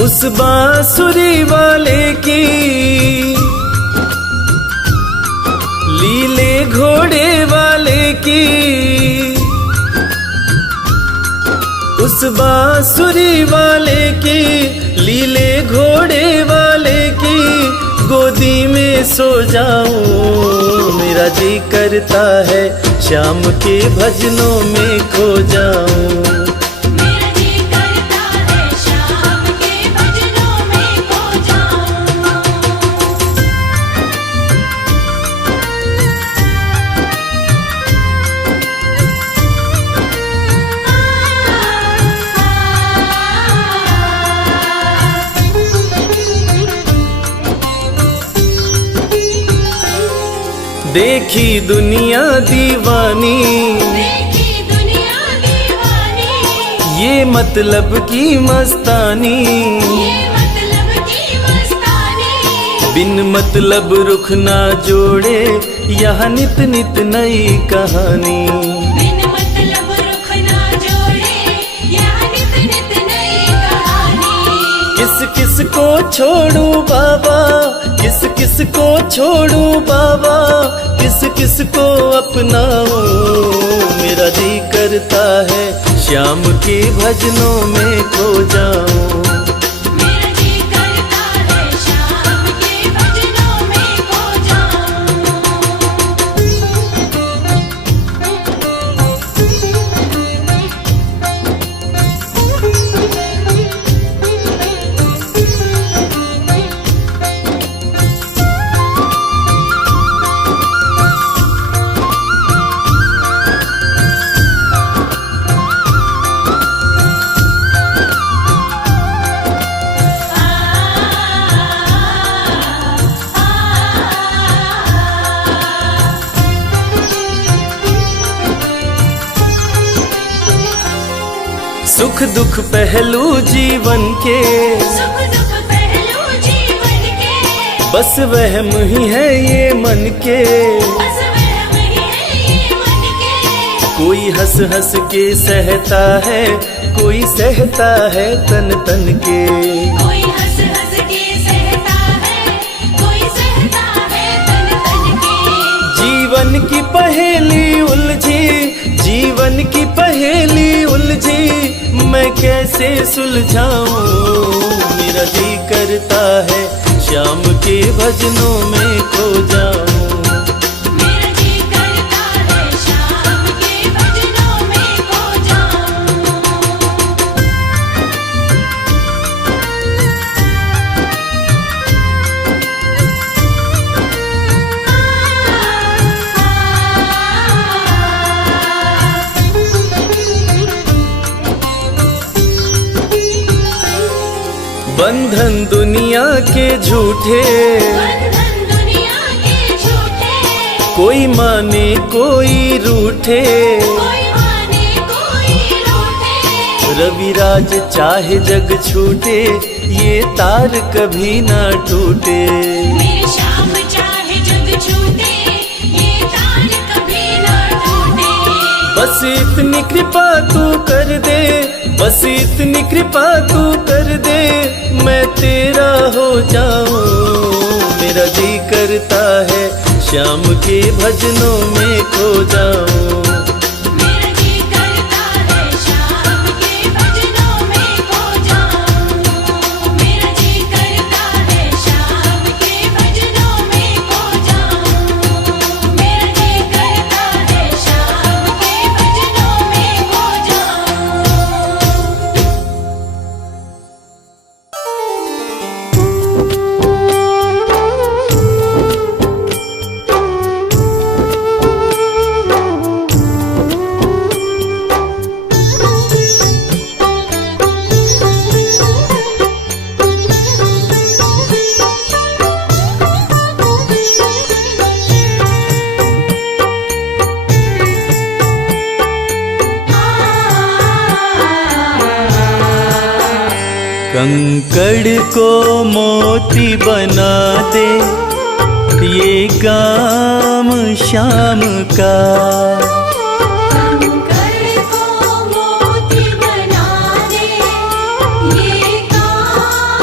उस बांसुरी वाले की लीले घोड़े वाले की, उस बांसुरी वाले की लीले घोड़े वाले की गोदी में सो जाऊं। मेरा जी करता है श्याम के भजनों में खो जाऊं। देखी दुनिया दीवानी, देखी दुनिया दीवानी, ये मतलब की मस्तानी, ये मतलब की मस्तानी। बिन मतलब रुख ना जोड़े यहाँ नित नित नई कहानी। बिन मतलब रुख ना जोड़े यहाँ नित नित नई कहानी। किस किस को छोड़ूं बाबा, किस किस को छोड़ूं बाबा, किस किस को अपनाऊं। मेरा जी करता है श्याम के भजनों में खो जाऊं। मेरा जी करता है श्याम के भजनों में खो जाऊं। सुख दुख पहलू जीवन के, सुख दुख पहलू जीवन के, बस वहम ही है ये मन के। बस वहम ही है ये मन के। कोई हंस हंस के सहता है, कोई सहता है तन तन के। कोई हंस हंस के सहता है, कोई सहता है तन तन के। जीवन की पहेली उलझी, जीवन की पहेली उलझी, मैं कैसे सुलझाऊं। मेरा जी करता है श्याम के भजनों में खो जाऊं। मेरा जी करता है श्याम के भजनों में खो जाऊं। बंधन दुनिया के झूठे, बंधन दुनिया के झूठे, कोई माने कोई रूठे। कोई माने कोई रूठे। रविराज चाहे जग छूटे, ये तार कभी ना टूटे। मेरे श्याम चाहे जग छूटे, ये तार कभी ना टूटे। बस इतनी कृपा तू कर दे, बस इतनी कृपा तू कर दे, मैं तेरा हो जाऊं। मेरा जी करता है श्याम के भजनों में खो जाऊं। मेरा जी करता है श्याम के भजनों में खो जाऊं। मेरा जी करता है श्याम के भजनों में खो जाऊं। मेरा जी करता है श्याम के भजनों में खो जाऊं। कंकड़ को मोती बना दे, ये काम श्याम का। कंकड़ को मोती बना दे, ये काम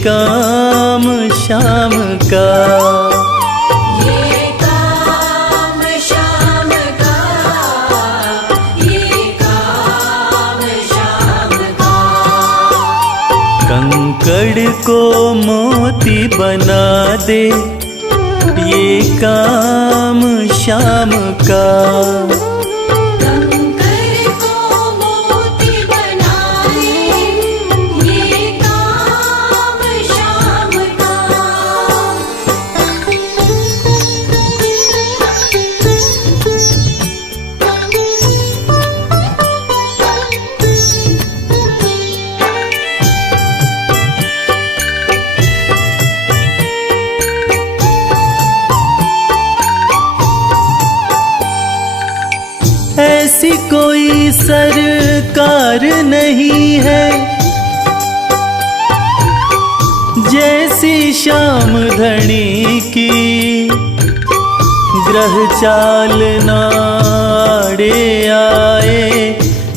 काम श्याम का, ये काम श्याम का, ये काम श्याम का। कंकड़ को मोती बना दे, ये काम श्याम का। कंकर को मोती बना दे, ये काम श्याम का। ऐसी कोई सरकार नहीं है जैसी श्याम धनी की, ग्रह चाल नाड़े आए,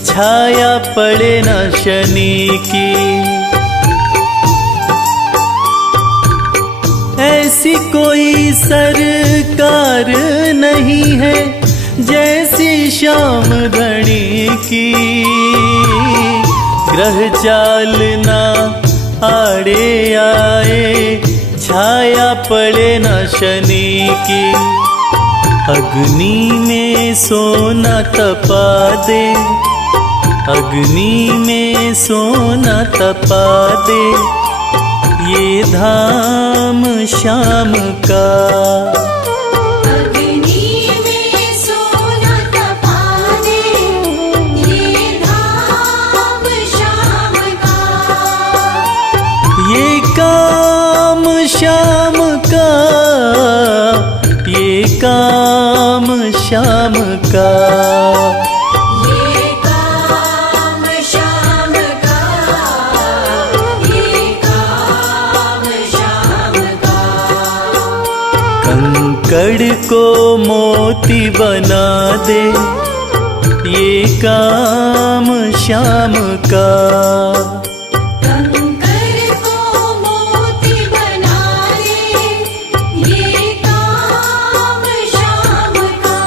छाया पड़े न शनि की। ऐसी कोई सरकार नहीं है जैसी श्याम धनी की, ग्रह चाल ना आड़े आए, छाया पड़े न शनि की। अग्नि में सोना तपा दे, अग्नि में सोना तपा दे, ये धाम श्याम का। अग्नि में सोना तपा दे, ये धाम श्याम का। ये काम श्याम का, ये काम श्याम का। ये काम श्याम का, ये काम श्याम का। कंकड़ को मोती बना दे, ये काम श्याम का। कंकर को मोती बना दे, ये काम श्याम का।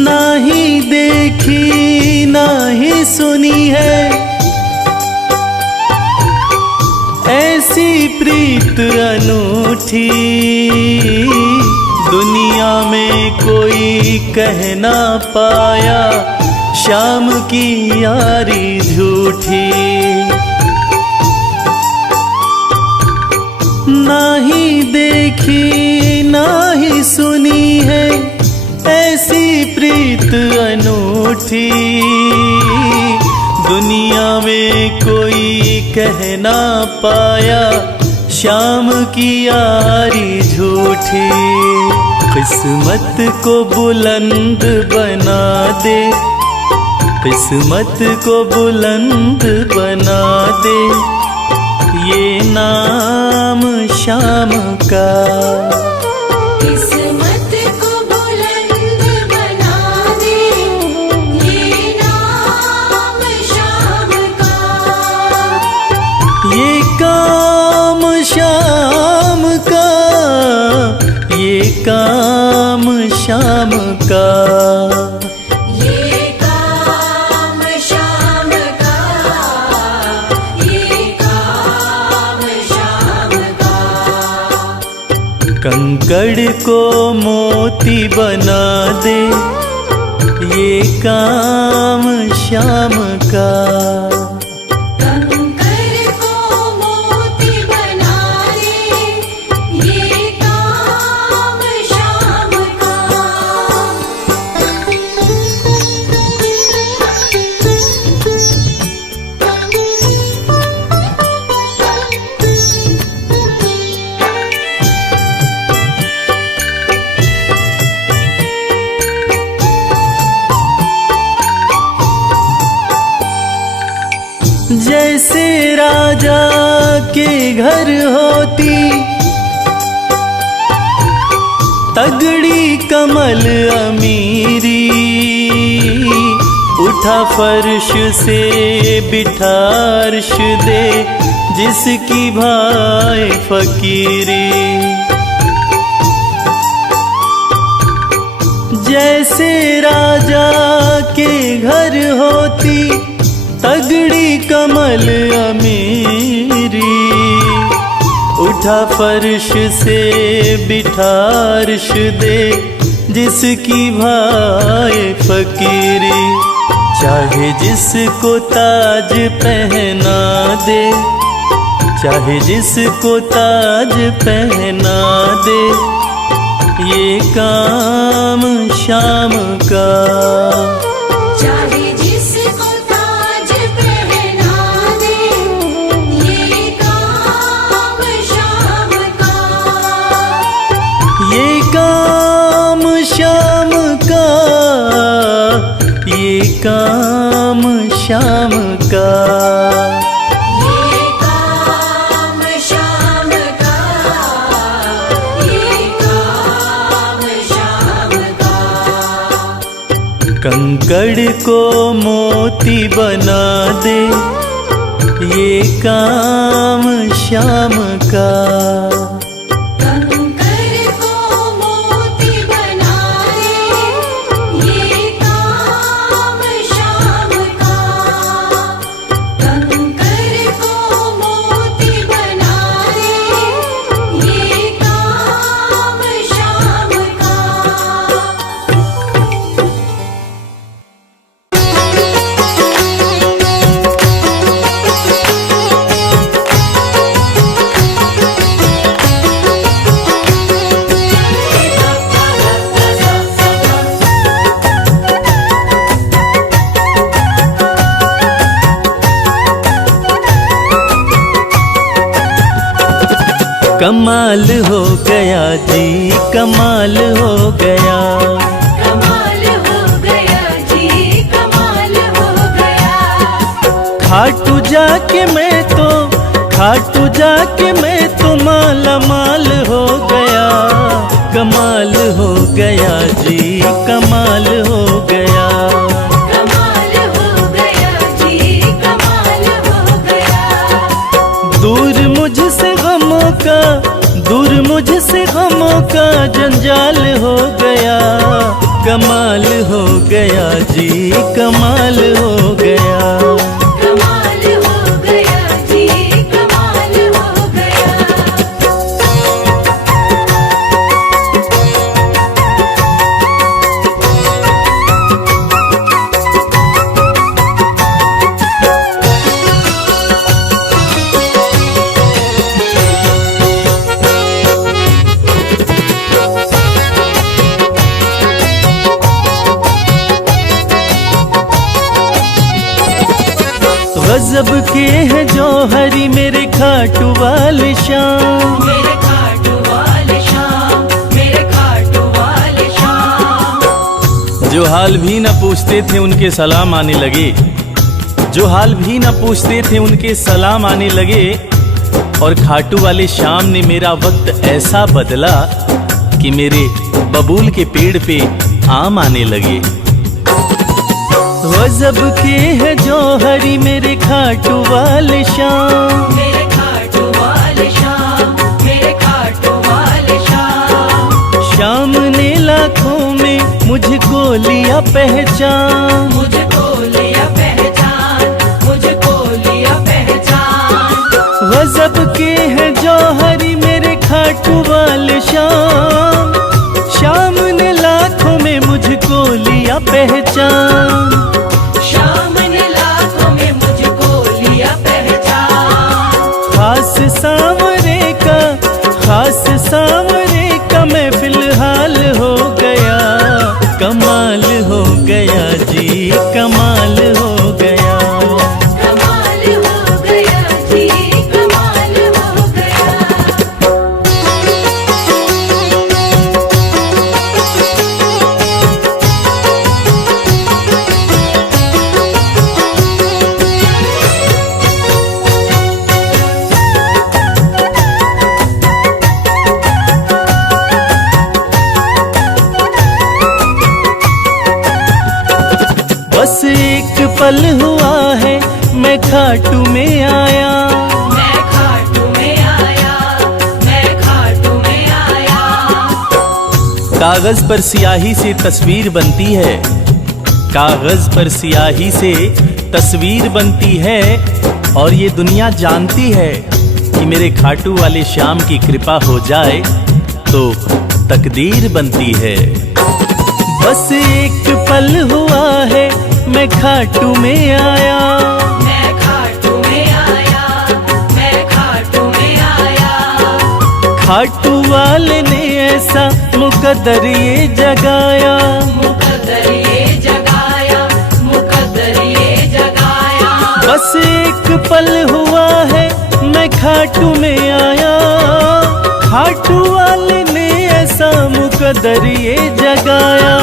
नाही देखी नाही सुनी है ऐसी प्रीत अनूठी, दुनिया में कोई कह ना पाया श्याम की यारी झूठी। नाही देखी नाही सुनी है ऐसी प्रीत अनूठी, दुनिया में कोई कह ना पाया श्याम की यारी झूठी। किस्मत को बुलंद बना दे, किस्मत को बुलंद बना दे, ये नाम श्याम का। किस्मत को बुलंद बना दे, ये नाम श्याम का। ये काम श्याम का, ये काम श्याम का। ये काम श्याम का, ये काम श्याम का। कंकड़ को मोती बना दे, ये काम श्याम का। कंकर को मोती बना दे, ये काम श्याम का। जैसे राजा के घर होती तगड़ी कमल अमीरी, उठा फर्श से बिठा अर्श दे जिसकी भाई फकीरी। जैसे राजा के घर होती तगड़ी कमल अमीरी, उठा फर्श से बिठा अर्श दे जिसकी भाई फकीरी। चाहे जिसको ताज पहना दे, चाहे जिसको ताज पहना दे, ये काम शाम का। चाहे जिसको ताज पहना दे, ये काम शाम का। ये काम शाम का, ये काम शाम का। ये काम शाम का, ये काम शाम का। कंकड़ को मोती बना दे, ये काम शाम का। कंकर को मोती बना दे, ये काम शाम का। कंकर को मोती बना दे, ये काम शाम का। कमाल हो गया जी, कमाल हो गया। कमाल हो गया जी, कमाल हो गया। खाटू जाके मैं तो, खाटू जाके मैं तो माला माल हो गया। कमाल हो गया जी, कमाल हो गया। कमाल हो गया जी, कमाल हो गया। दूर मुझसे गमों का, दूर मुझसे गमों का जंजाल हो गया। कमाल हो गया जी, कमाल हो गया। कमाल हो गया जी, कमाल हो गया। गजब के है जौहरी मेरे खाटू वाले शाम। मेरे खाटू वाले शाम, मेरे खाटू वाले शाम। जो हाल भी न पूछते थे उनके सलाम आने लगे, जो हाल भी न पूछते थे उनके सलाम आने लगे। और खाटू वाले शाम ने मेरा वक्त ऐसा बदला कि मेरे बबूल के पेड़ पे आम आने लगे। गजब के है जौहरी मेरे खाटू वाले शाम। मेरे खाटू वाले शाम, मेरे खाटू वाले शाम। शाम ने लाखों में मुझको लिया पहचान, मुझको लिया पहचान, मुझको लिया पहचान। गजब के है जौहरी मेरे खाटू वाले शाम। शाम ने लाखों में मुझको लिया पहचान। शाम ने लाखों में मुझको लिया पहचान। खास सांवरे का, खास सांवरे का मैं फिलहाल हो गया। कमाल हो गया जी, कमाल हो गया। कमाल हो गया जी, कमाल हो गया। पल हुआ है मैं खाटू में आया। मैं खाटू में आया, मैं खाटू में आया। कागज पर स्याही से तस्वीर बनती है, कागज पर स्याही से तस्वीर बनती है, और ये दुनिया जानती है कि मेरे खाटू वाले श्याम की कृपा हो जाए तो तकदीर बनती है। बस एक पल हुआ है मैं खाटू में आया। मैं खाटू में आया, मैं खाटू में आया। खाटू वाले ने ऐसा मुकद्दर ये जगाया, मुकद्दर ये जगाया, मुकद्दर ये जगाया। बस एक पल हुआ है मैं खाटू में आया। खाटू वाले ने ऐसा मुकद्दर ये जगाया।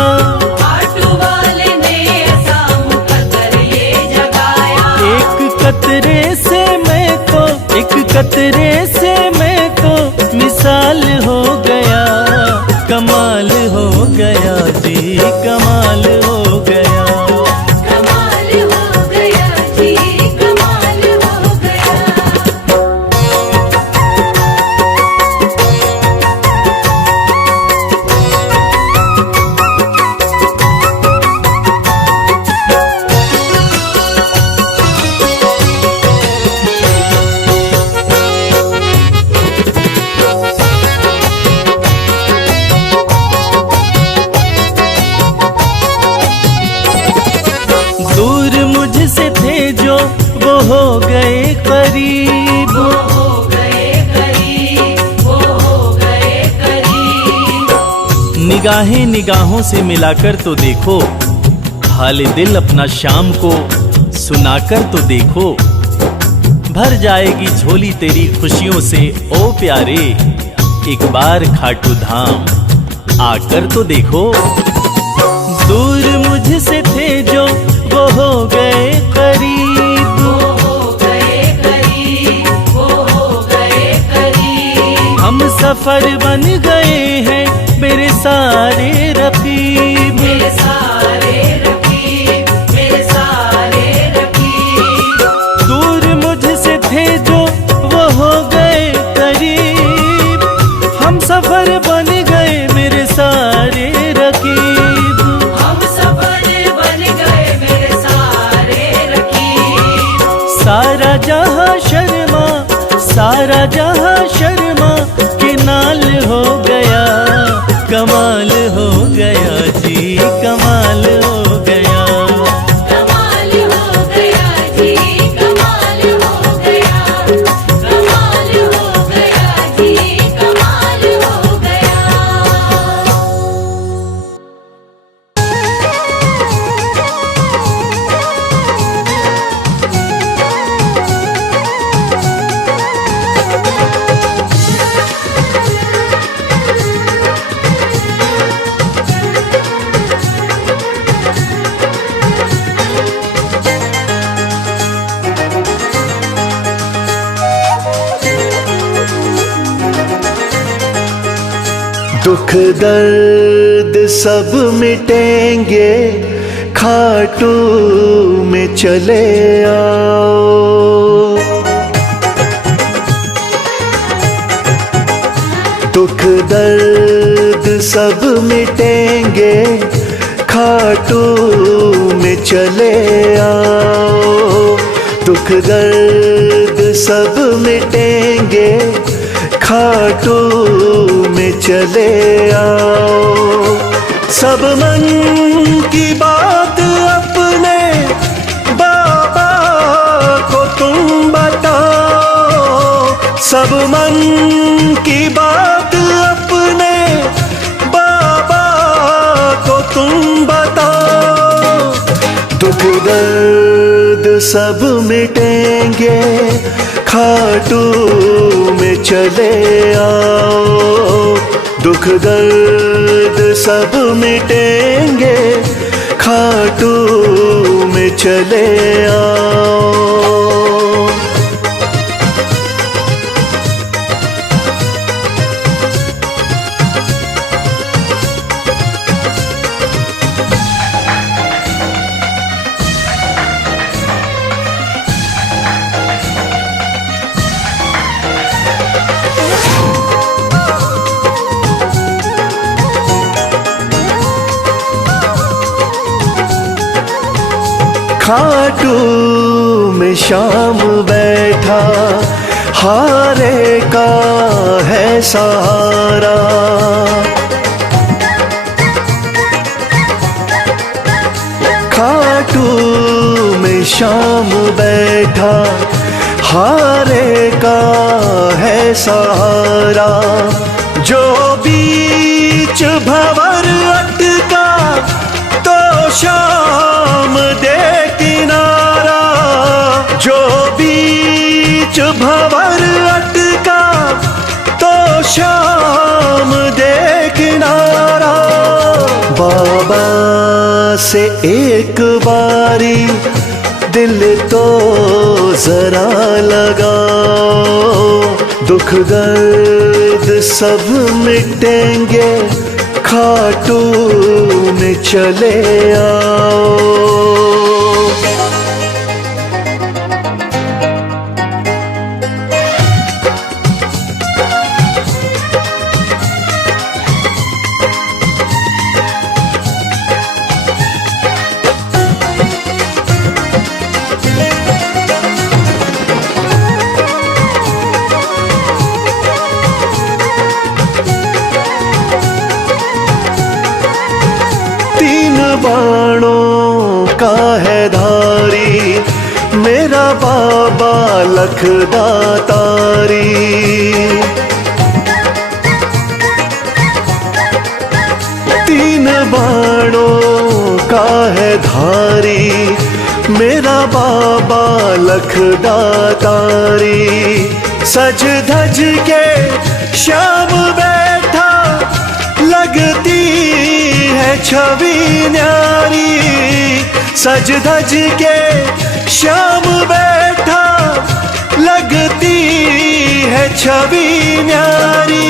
खाटू वाले ने ऐसा मुकद्दर ये जगाया। एक कतरे से मैं तो, एक कतरे से मैं तो मिसाल हो गया, कमाल हो गया जी, कमाल हो गया। कमाल हो गया जी, कमाल हो गया। दूर मुझसे थे जो वो हो गए करीब, वो हो गए करीब, वो हो गए करीब। निगाहें निगाहों से मिलाकर तो देखो, हाल दिल अपना शाम को सुनाकर तो देखो। भर जाएगी झोली तेरी खुशियों से ओ प्यारे, एक बार खाटू धाम आकर तो देखो। दूर मुझसे थे जो वो हो गए करीब, वो हो गए करीब, वो हो गए करीब। हम सफर बन गए हैं मेरे सारे रकीब। मेरे सारे रकीब, मेरे सारे रकीब। दूर मुझसे थे जो वो हो गए करीब, हम सफर बन गए मेरे सारे रकीब। हम सफर बन गए मेरे सारे रकीब। सारा जहां शर्मा, सारा जहां शर्मा के नाल हो गया, कमाल हो गया जी, कमाल हो गया। कमाल हो गया जी, कमाल हो गया। कमाल हो गया जी, कमाल हो गया। दुख दर्द सब मिटेंगे, खाटू में चले आओ। दुख दर्द सब मिटेंगे, खाटू में चले आओ। दुख दर्द सब मिटेंगे, खाटू में चले आओ। सब मन की बात अपने बाबा को तुम बताओ। सब मन की बात अपने बाबा को तुम बताओ। दुख दर्द सब मिटेंगे, खाटू में चले आओ। दुख दर्द सब मिटेंगे, खाटू में चले आओ। खाटू में श्याम बैठा, हारे का है सहारा। खाटू में श्याम बैठा, हारे का है सहारा। जो बीच भंवर अटका तो श्याम दे किनारा। जो बीच भंवर अटका तो श्याम दे किनारा। बाबा से एक बारी दिल तो जरा लगाओ, दुख दर्द सब मिटेंगे, खाटू में चले आओ। बाणों का है धारी, मेरा बाबा लखदातारी। तीन बाणों का है धारी, मेरा बाबा लखदातारी। सज धज के श्याम बैठा, लगती है छवि न्यारी। सज धज के श्याम बैठा, लगती है छवि न्यारी।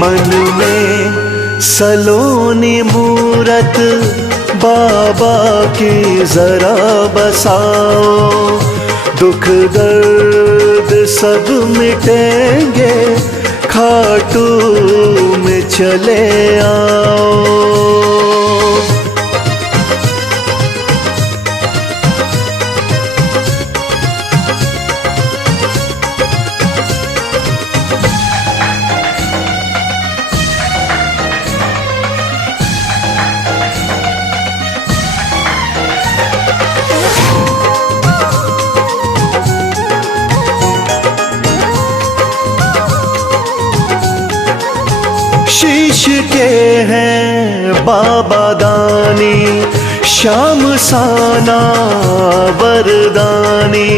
मन में सलोनी मूरत बाबा की जरा बसाओ, दुख दर्द सब मिटेंगे, खाटू में चले आओ। शीश के हैं बाबा दानी, श्याम साना वरदानी।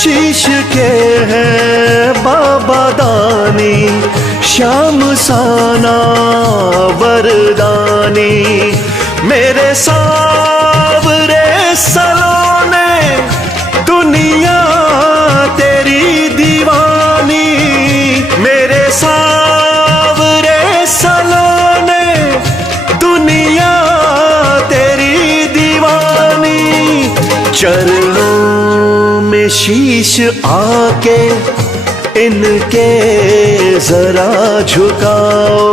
शीश के हैं बाबा दानी, श्याम साना वरदानी। मेरे सावरे सलोने, दुनिया तेरी दीवानी। मेरे सावरे सलोने, दुनिया तेरी दीवानी। चरणों में शीश आके इनके जरा झुकाओ,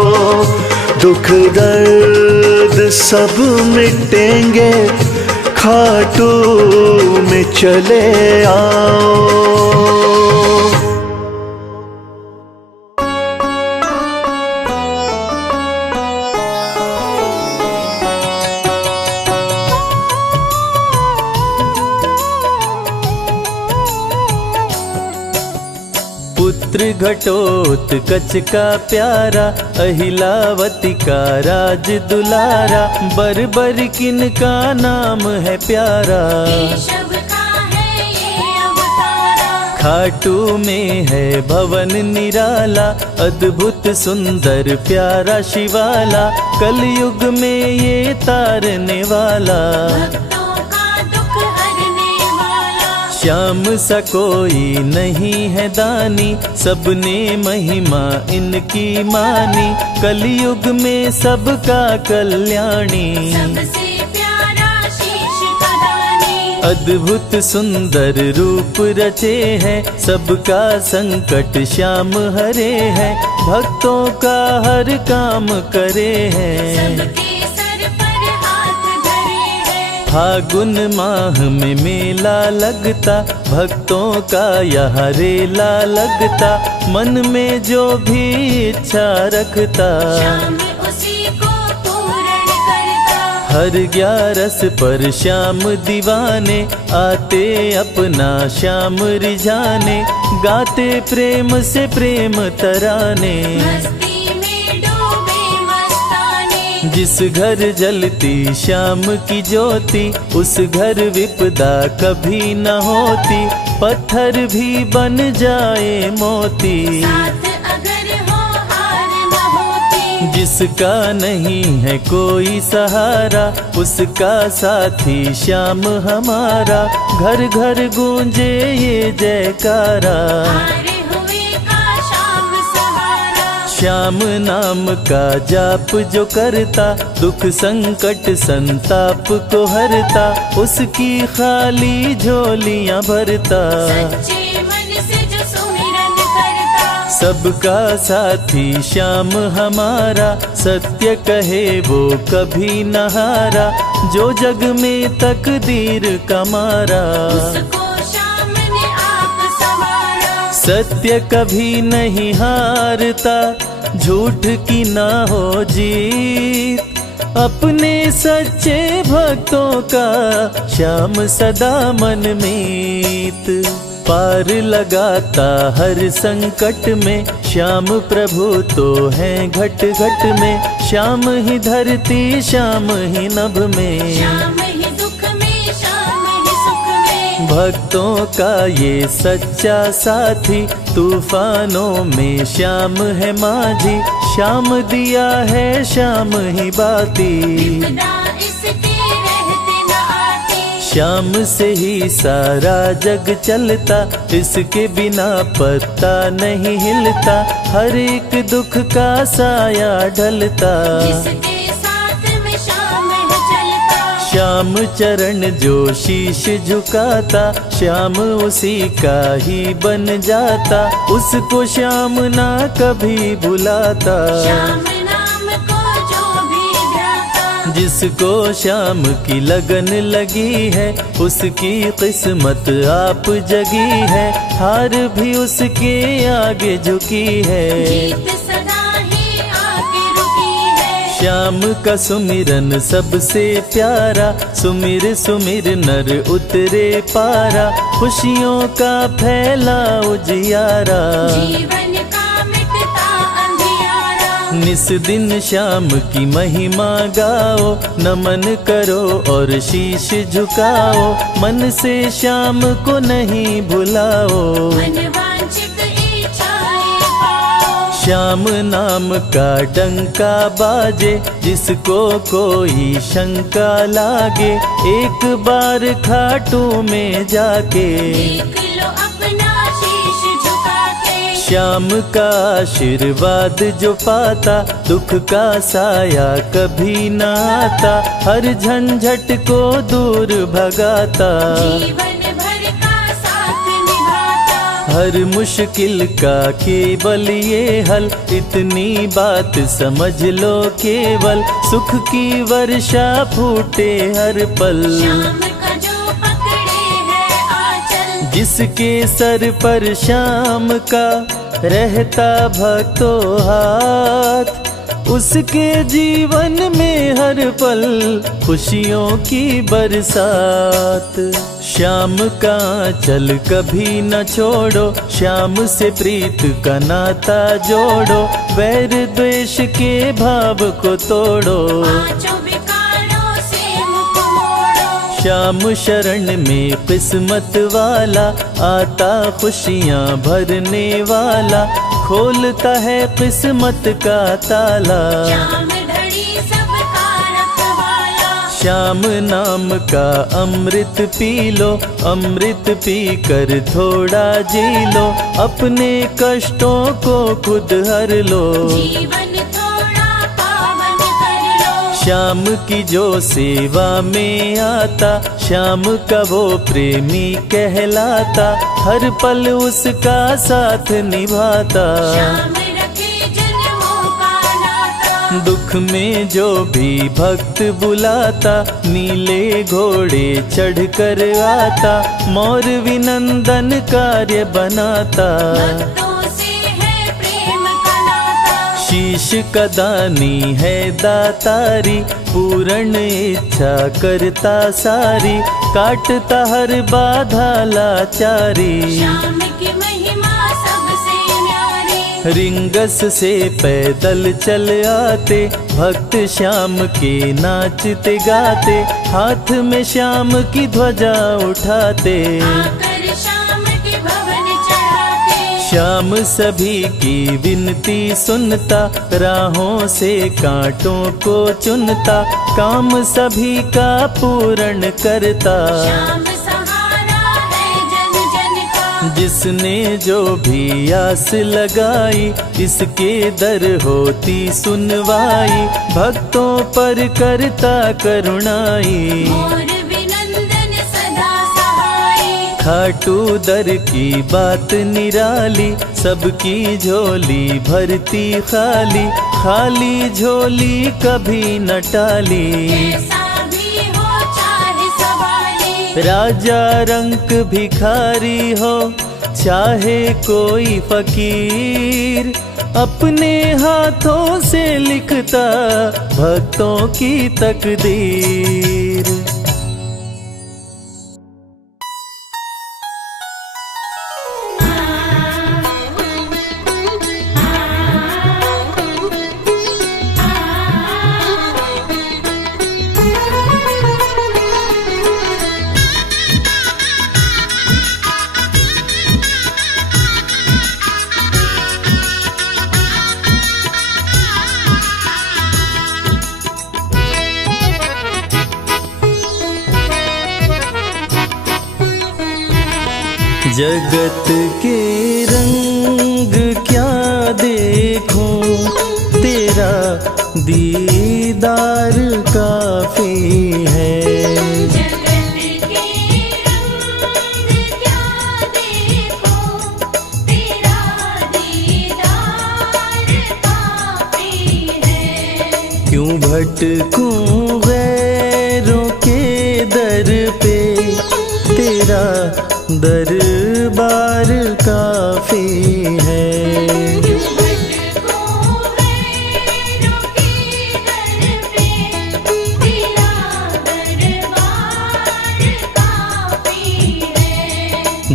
दुख दर्द सब मिटेंगे, खाटू में चले आओ। पुत्र घटोत्कच का प्यारा, अहिलावती का राज दुलारा। बरबर किन का नाम है प्यारा, केशव का है ये अवतारा। खाटू में है भवन निराला, अद्भुत सुंदर प्यारा शिवाला। कलयुग में ये तारने वाला, भक्तों का दुख हरने वाला। श्याम सा कोई नहीं है दानी, सबने महिमा इनकी मानी। कलयुग में सबका कल्याणी, सबसे प्यारा शीश का दानी। अद्भुत सुंदर रूप रचे हैं, सबका संकट श्याम हरे हैं, भक्तों का हर काम करे हैं। सबके सर पर हाथ धरे हैं। फागुन माह में मेला लगता, भक्तों का यहाँ रेला लगता, मन में जो भी इच्छा रखता, श्याम उसी को पूर्ण करता। हर 11 पर श्याम दीवाने, आते अपना श्याम रिझाने, गाते प्रेम से प्रेम तराने। मस्ती में डूबे मस्ताने। जिस घर जलती श्याम की ज्योति, उस घर विपदा कभी न होती, पत्थर भी बन जाए मोती। साथ अगर हो हार न होती। जिसका नहीं है कोई सहारा, उसका साथी श्याम हमारा, घर घर गूंजे ये जयकारा। हारे हुए का श्याम सहारा। श्याम नाम का जाप जो करता, दुख संकट संताप को हरता, उसकी खाली झोलियां भरता। सच्चे मन से जो सुमिरन करता। सबका साथी श्याम हमारा, सत्य कहे वो कभी न हारा, जो जग में तकदीर का मारा। उसको श्याम ने आप संवारा। सत्य कभी नहीं हारता, झूठ की ना हो जीत, अपने सच्चे भक्तों का श्याम सदा मन मीत। पार लगाता हर संकट में, श्याम प्रभु तो हैं घट घट में, श्याम ही धरती श्याम ही नभ में, श्याम ही दुख में श्याम ही सुख में। भक्तों का ये सच्चा साथी, तूफानों में श्याम है माझी, श्याम दिया है श्याम ही बाती। विपदा इसके रहते न आती। श्याम से ही सारा जग चलता, इसके बिना पत्ता नहीं हिलता, हर एक दुख का साया ढलता। जिसके साथ में श्याम है चलता। श्याम चरण जो शीश झुकाता, श्याम उसी का ही बन जाता, उसको श्याम ना कभी भुलाता। श्याम नाम को जो भी ध्याता। जिसको श्याम की लगन लगी है, उसकी किस्मत आप जगी है, हार भी उसके आगे झुकी है। जीत सदा ही आके रुकी है। श्याम का सुमिरन सबसे प्यारा, सुमिर सुमिर नर उतरे पारा, खुशियों का फैला उजियारा। जीवन का मिटता अंधियारा। निस दिन श्याम की महिमा गाओ, नमन करो और शीश झुकाओ, मन से श्याम को नहीं भुलाओ। मन वांछित इच्छाएं पाओ। श्याम नाम का डंका बाजे, जिसको कोई शंका लागे, एक बार खाटू में जाके देख लो अपना शीश झुका के। श्याम का आशीर्वाद जो पाता, दुख का साया कभी न आता, हर झंझट को दूर भगाता, जीवन भर का साथ निभाता। हर मुश्किल का केवल ये हल, इतनी बात समझ लो केवल, सुख की वर्षा फूटे हर पल। श्याम का जो पकड़े है आंचल। जिसके सर पर श्याम का रहता भक्तों हाथ, उसके जीवन में हर पल खुशियों की बरसात। श्याम का चल कभी न छोड़ो, श्याम से प्रीत का नाता जोड़ो, वैर द्वेष के भाव को तोड़ो। पांचों विकारों से मुख मोड़ो। श्याम शरण में किस्मत वाला, आता खुशियाँ भरने वाला, खोलता है किस्मत का ताला। श्याम धड़ी सबका रखवाला। श्याम नाम का अमृत पी लो, अमृत पी कर थोड़ा जी लो, अपने कष्टों को खुद हर लो। जीवन थोड़ा पावन कर लो। श्याम की जो सेवा में आता, श्याम का वो प्रेमी कहलाता, हर पल उसका साथ निभाता। श्याम रखे जन्मों का नाता, दुख में जो भी भक्त बुलाता, नीले घोड़े चढ़ कर आता, मोर विनंदन कार्य बनाता। भक्तों से है प्रेम का नाता, शीश का दानी है दातारी, पूर्ण इच्छा करता सारी, काटता हर बाधा लाचारी। श्याम की महिमा सबसे न्यारी, रिंगस से पैदल चल आते, भक्त श्याम के नाचते गाते, हाथ में श्याम की ध्वजा उठाते। आकर श्याम के भवन चढ़ाते, श्याम सभी की विनती सुनता, राहों से कांटों को चुनता, काम सभी का पूर्ण करता। श्याम सहारा है जन जन का, जिसने जो भी आस लगाई, इसके दर होती सुनवाई, भक्तों पर करता करुणाई। मोर विनंदन सदा सहाई, खाटू दर की बात निराली, सबकी झोली भरती खाली, खाली झोली कभी न टाली। कैसा भी हो चाहे सवाली, राजा रंक भिखारी हो चाहे कोई फकीर, अपने हाथों से लिखता भक्तों की तकदीर। जगत के रंग क्या देखूं, तेरा दीदार काफी है। जगत के रंग क्या देखो, तेरा दीदार काफी है। क्यों भटकूं गैरों के दर पे, तेरा दरबार काफी है।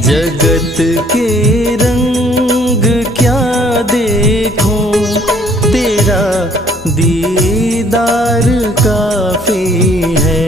जगत के रंग क्या देखूं, तेरा दीदार काफी है।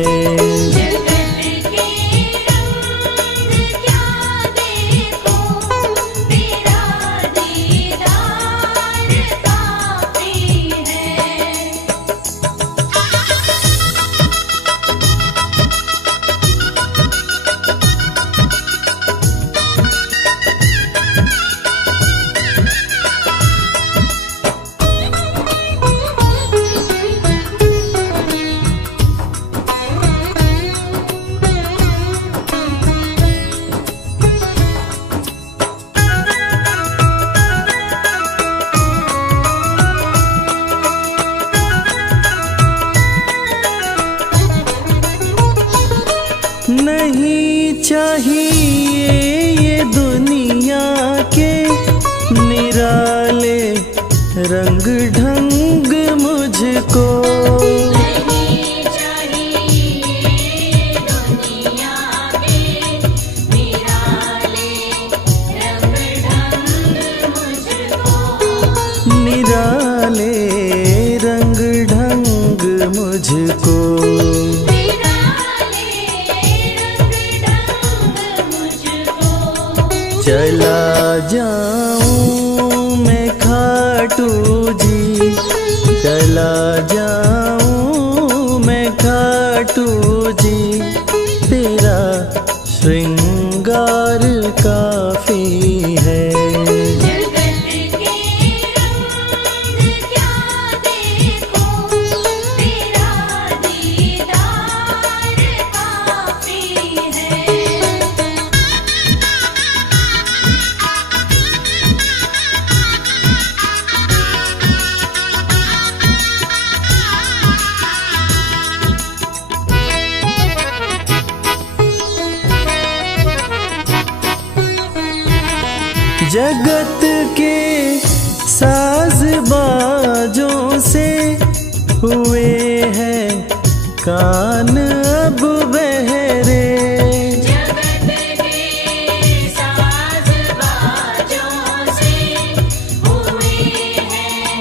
नहीं चाहिए ये दुनिया के निराले रंग ढंग मुझको। नहीं चाहिए दुनिया के निराले रंग ढंग मुझको। निराले रंग ढंग मुझको। चला जाऊं मैं खाटू जी, चला जाऊं मैं खाटू जी, तेरा श्रृंगार काफी है। तेरा दीदार काफी जगत के साज बाजों से हुए हैं कान अब बहरे। जगत के साज बाजों से हुए हैं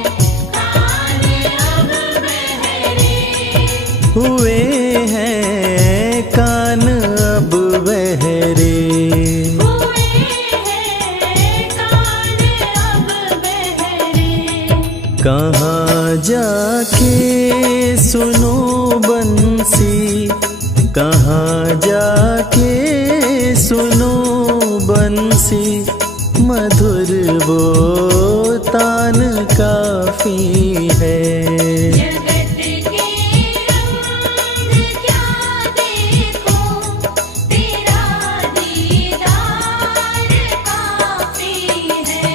कान अब बहरे। हुए हैं कान अब बहरे। हुए हैं कान अब बहरे। कहाँ जाके सुनो बंसी, कहाँ जाके सुनो बंसी, मधुर वो तान काफी है। जगत के रंग क्या देखो, तेरा दीदार काफी है।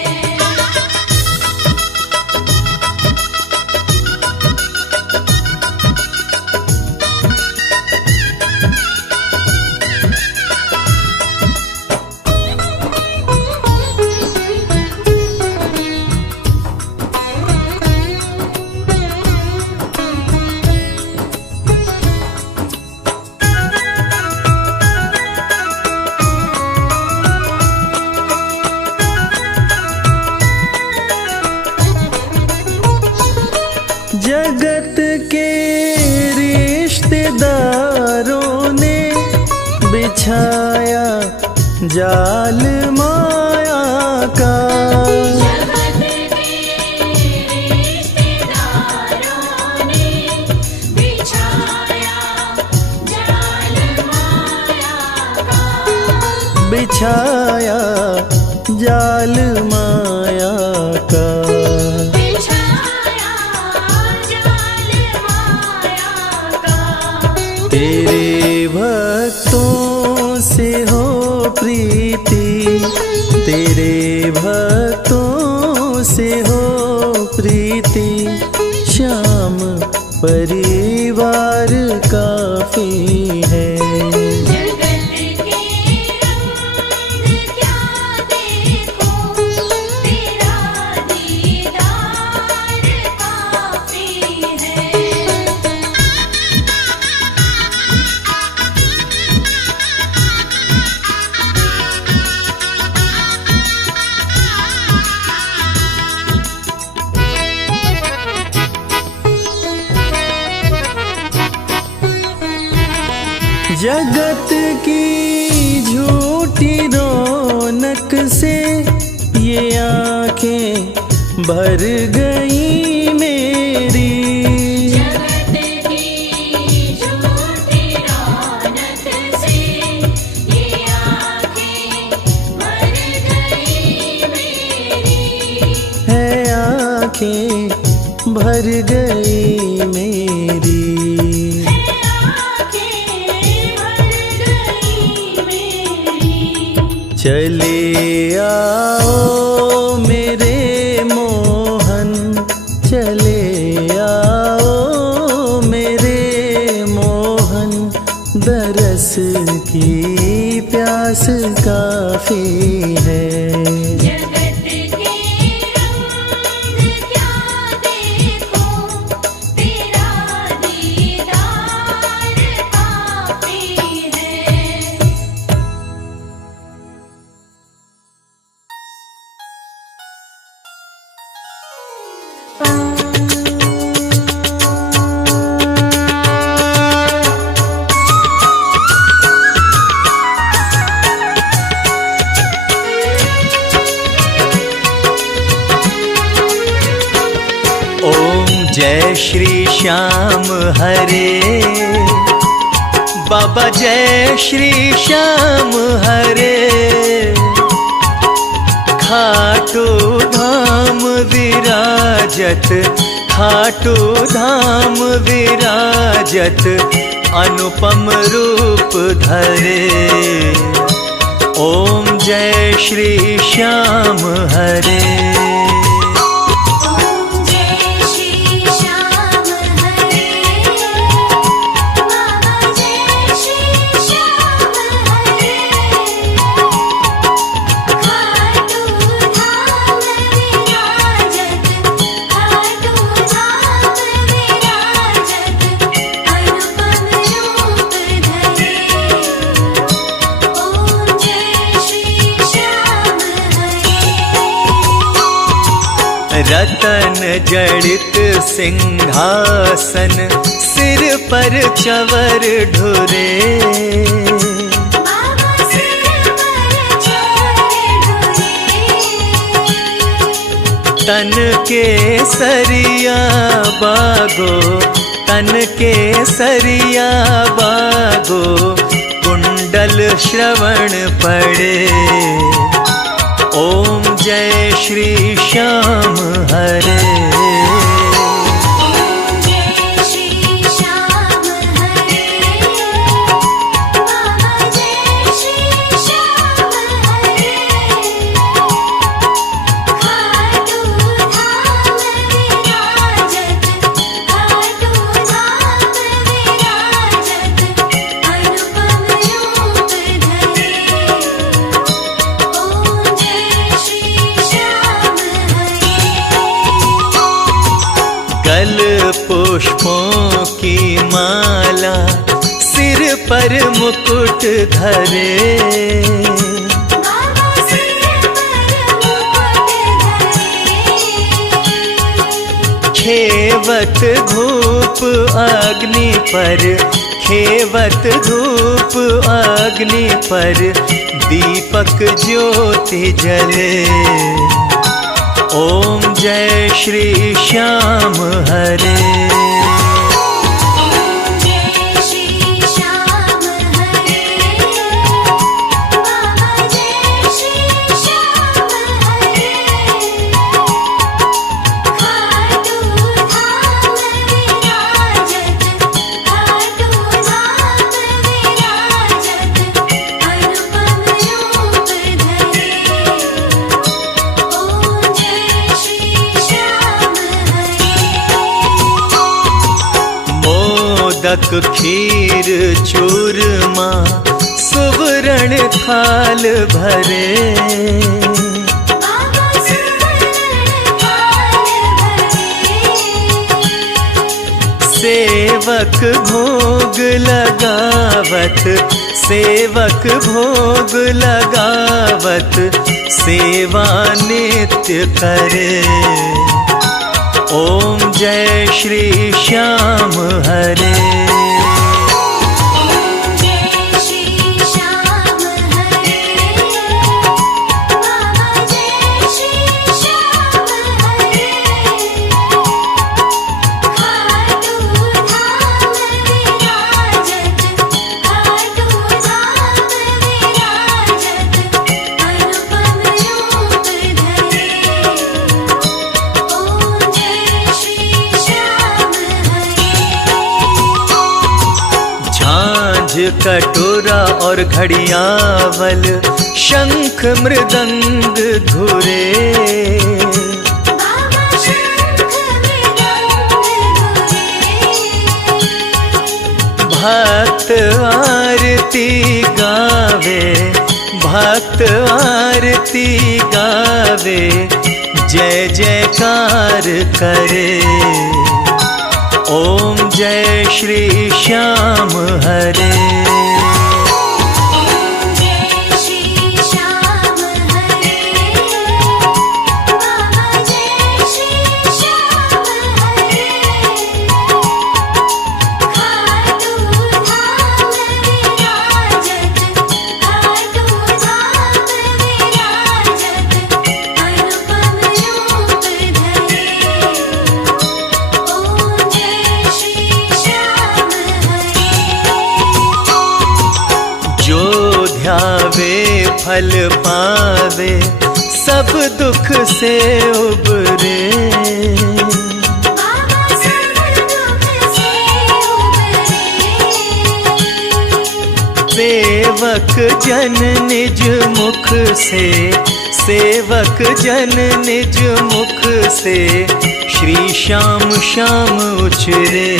जगत के रिश्तेदारों ने बिछाया जाल माया का। जगत के रिश्तेदारों ने बिछाया जाल माया का। बिछाया जाल माया का। बिछाया जाल माया का। तेरे भक्तों से हो प्रीति, तेरे भक्तों से हो प्रीति, श्याम परिवार काफी है। जगत के रंग क्या देखो, तेरा दीदार काफी है। जगत की झूठी रौनक से ये आंखें भर गई मेरी। जगत की झूठी रौनक से ये आँखें भर गई मेरी। है आंखें भर गई मेरी। चले आओ मेरे मोहन, चले आओ मेरे मोहन, दरस की प्यास काफी है। जगत के रंग क्या देखो, तेरा दीदार काफी है। ओम जय श्री श्याम हरे, बाबा जय श्री श्याम हरे। खाटू धाम विराजत, खाटू धाम विराजत, अनुपम रूप धरे। ओम जय श्री श्याम हरे। ओम जय श्री श्याम हरे, बाबा जय श्री श्याम हरे। खाटू रतन जड़ित सिंहासन, सिर पर चवर ढुरे। बाबा सिर पर चवर ढुरे। तन के सरिया बागो, तन के सरिया बागो, कुंडल श्रवण पड़े। ओम जय श्री श्याम हरे। ओम जय श्री श्याम हरे। बाबा जय श्री श्याम हरे। खाटू धाम विराजत, खाटू धाम विराजत, अनुपम रूप धरे। ओम जय श्री श्याम हरे। गल पुष्पों की माला, सिर पर मुकुट धरे। बाबा सिर पर मुकुट धरे। खेवत धूप अग्नि पर, खेवत धूप अग्नि पर, दीपक ज्योति जले। ओम जय श्री श्याम हरे। ओम जय श्री श्याम हरे। बाबा जय श्री श्याम हरे। खाटू धाम विराजत, खाटू धाम विराजत, अनुपम रूप धरे। ओम जय श्री श्याम हरे। मोदक खीर चूरमा, सुवर्ण थाल भरे। बाबा सुवर्ण थाल भरे। सेवक भोग लगावत, सेवक भोग लगावत, सेवा नित्य करे। ओम जय श्री श्याम हरे। ओम जय श्री श्याम हरे। बाबा जय श्री श्याम हरे। खाटू धाम विराजत, खाटू धाम विराजत, अनुपम रूप धरे। ओम जय श्री श्याम हरे। झांझ कटोरा और घड़ियावल, शंख मृदंग घुरे। बाबा शंख मृदंग घुरे। भक्त आरती गावे, भक्त आरती गावे, जय जयकार करे। ओम जय श्री श्याम हरे। ओम जय श्री श्याम हरे। बाबा जय श्री श्याम हरे। खाटू धाम विराजत, खाटू धाम विराजत, अनुपम रूप धरे। ओम जय श्री श्याम हरे। जो ध्यावे फल पावे, सब दुख से उबरे। बाबा सब दुख से उबरे। सेवक जन निज मुख से, सेवक जन निज मुख से, श्री श्याम श्याम उचरे।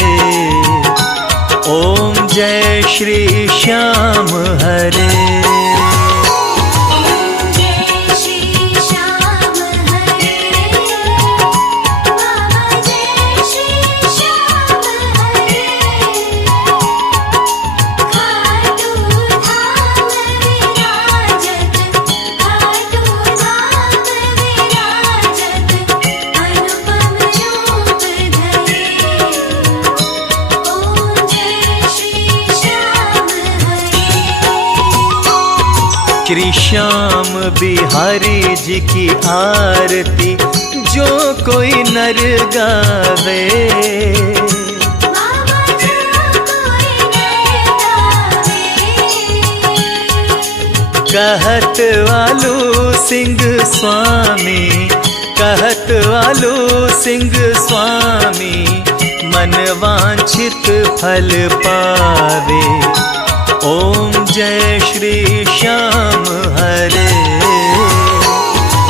ओम जय श्री श्याम हरे। ओम जय श्री श्याम हरे। बाबा जय श्री श्याम हरे। खाटू धाम विराजत, खाटू धाम विराजत, श्री श्याम बिहारी जी की आरती जो कोई नर गावे, बाबा जो कोई नर गावे। कहत वालू सिंह स्वामी, कहत वालू सिंह स्वामी, मन वांछित फल पावे। ओम जय श्री श्याम हरे।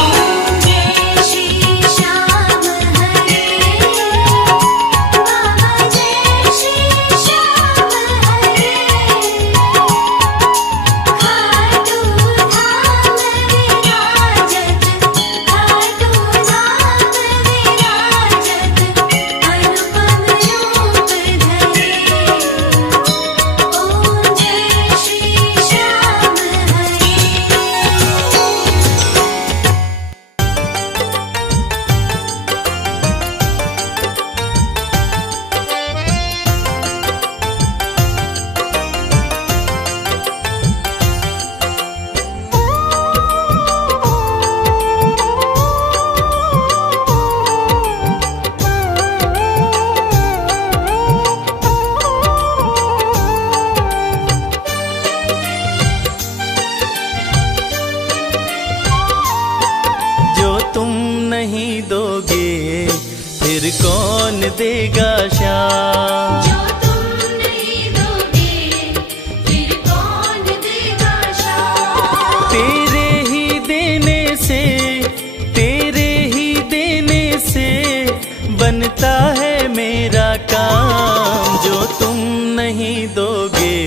ओम जय श्री श्याम हरे, बाबा जय श्री श्याम हरे। खाटू धाम विराजत, खाटू धाम विराजत, अनुपम रूप धरे। ओम जय श्री श्याम हरे। जो तुम नहीं दोगे फिर कौन देगा श्याम। जो तुम नहीं दोगे फिर कौन देगा श्याम। तेरे ही देने से, तेरे ही देने से बनता है मेरा काम। जो तुम नहीं दोगे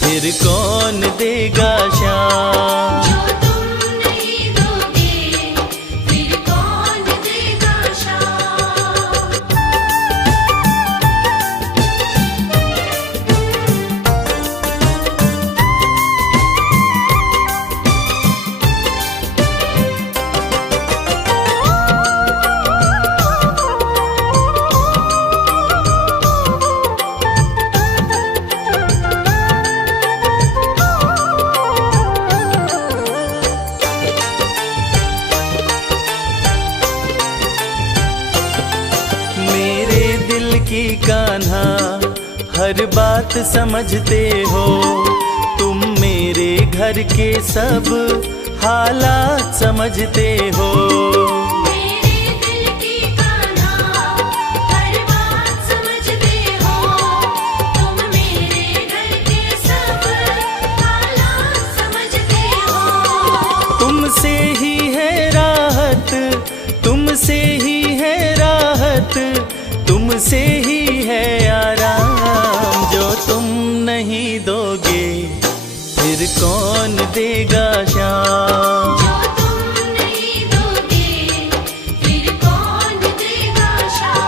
फिर कौन देगा श्याम। जो तुम नहीं दोगे फिर कौन देगा श्याम। मेरे दिल की कान्हा हर बात समझते हो, तुम मेरे घर के सब हालात समझते हो। मेरे दिल की कान्हा हर बात समझते हो, तुम मेरे घर के सब हालात समझते हो। तुमसे ही है राहत, तुमसे ही है राहत, तुमसे ही है आराम। जो तुम नहीं दोगे फिर कौन देगा श्याम। जो तुम नहीं दोगे फिर कौन देगा श्याम।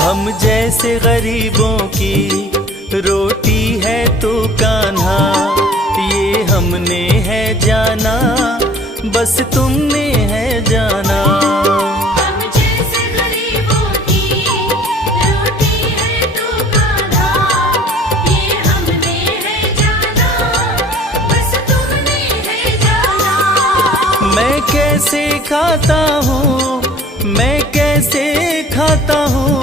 हम जैसे गरीबों की रोटी है तो कान्हा, ये हमने है जाना, बस तुमने है जाना। हम जैसे गरीबों की रोटी है तो कान्हा, ये हमने है जाना, बस तुमने है जाना। मैं कैसे खाता हूँ, मैं कैसे खाता हूँ,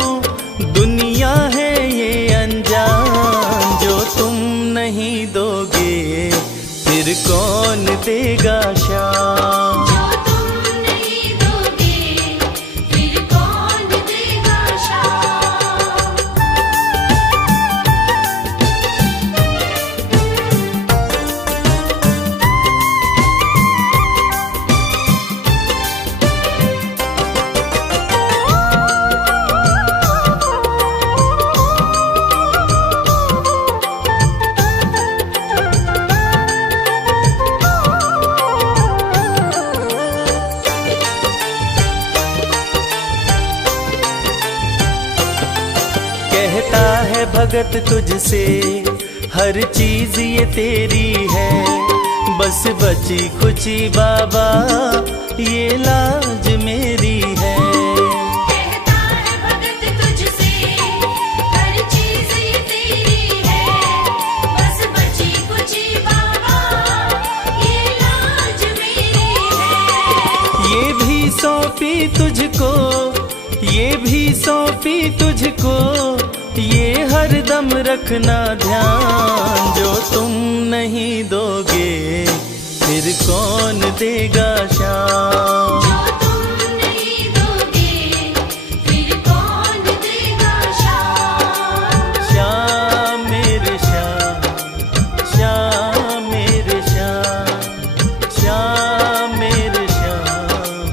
दुनिया है ये अनजान। जो तुम नहीं दोगे फिर कौन देगा श्याम। जो तुम नहीं दोगे फिर कौन देगा श्याम। कहता है भगत तुझसे हर चीज ये तेरी है, बस बची खुची बाबा ये लाज मेरी है। कहता है भगत तुझसे, हर चीज ये तेरी है, बस बची कुची बाबा ये लाज मेरी है। ये भी सौंपी तुझको, ये भी सौंपी तुझको, ये हरदम रखना ध्यान, जो तुम नहीं दोगे फिर कौन देगा शाम। जो तुम नहीं दोगे फिर कौन देगा शाम। श्याम मेरे श्याम, श्याम मेरे श्याम, श्याम मेरे श्याम,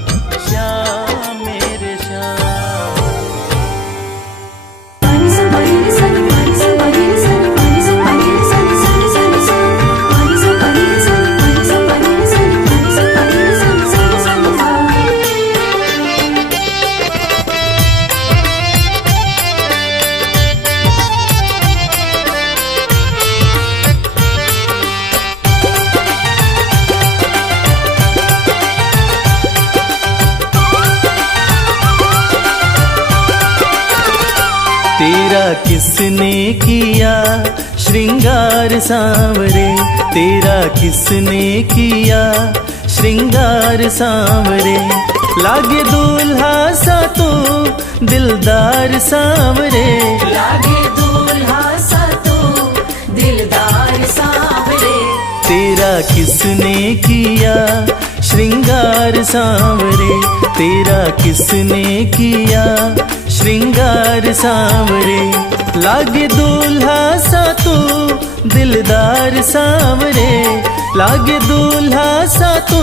श्याम मेरे श्याम। तेरा किसने किया श्रृंगार सांवरे, तेरा किसने किया श्रृंगार सांवरे, लागे दूल्हा सा तू दिलदार सांवरे, लागे दूल्हा सा तू दिलदार सांवरे। तेरा किसने किया श्रृंगार सांवरे, तेरा किसने किया श्रृंगार सांवरे, लागे दूल्हा सा तू दिलदार सांवरे, लागे दूल्हा सा तू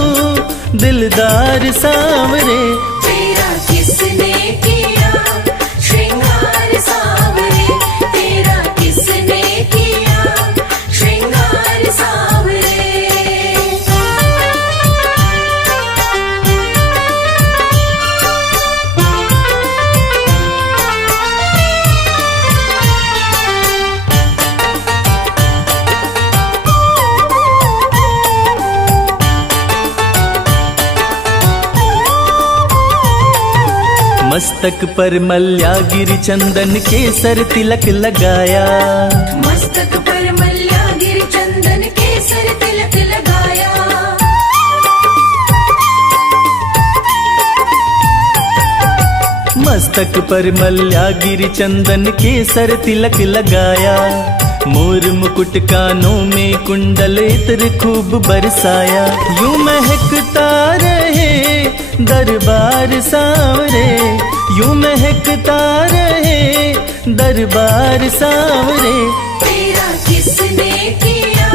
दिलदार सांवरे। तेरा किसने किया श्रृंगार सांवरे, तेरा किसने किया श्रृंगार सांवरे। मस्तक पर मल्यागिरी चंदन केसर तिलक लगाया, मस्तक पर मल्यागिरी चंदन केसर तिलक लगाया, मस्तक पर मल्यागिरी चंदन केसर तिलक लगाया, मोर मुकुट कानों में कुंडल इत्र खूब बरसाया, यूं महकता रहे दरबार सांवरे, यूं महकता रहे दरबार सांवरे। तेरा किसने किया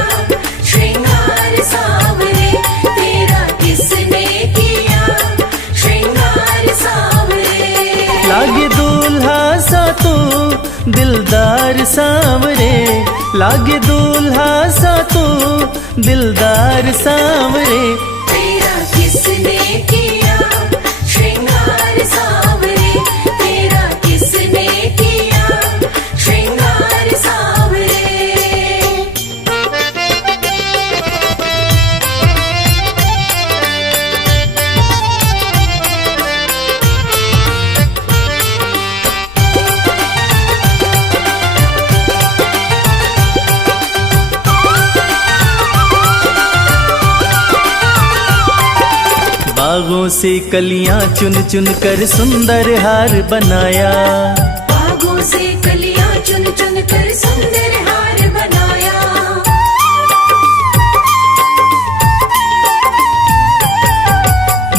श्रृंगार सांवरे, तेरा किसने किया श्रृंगार सांवरे। लागे दूल्हा सा तू दिलदार सांवरे, लागे दूल्हा सा तू दिलदार सांवरे। तेरा किसने किया श्रृंगार सांवरे, तेरा किसने किया श्रृंगार सांवरे। बागों से कलियां चुन चुन कर सुंदर हार बनाया, बागों से कलियां चुन चुन कर सुंदर हार बनाया,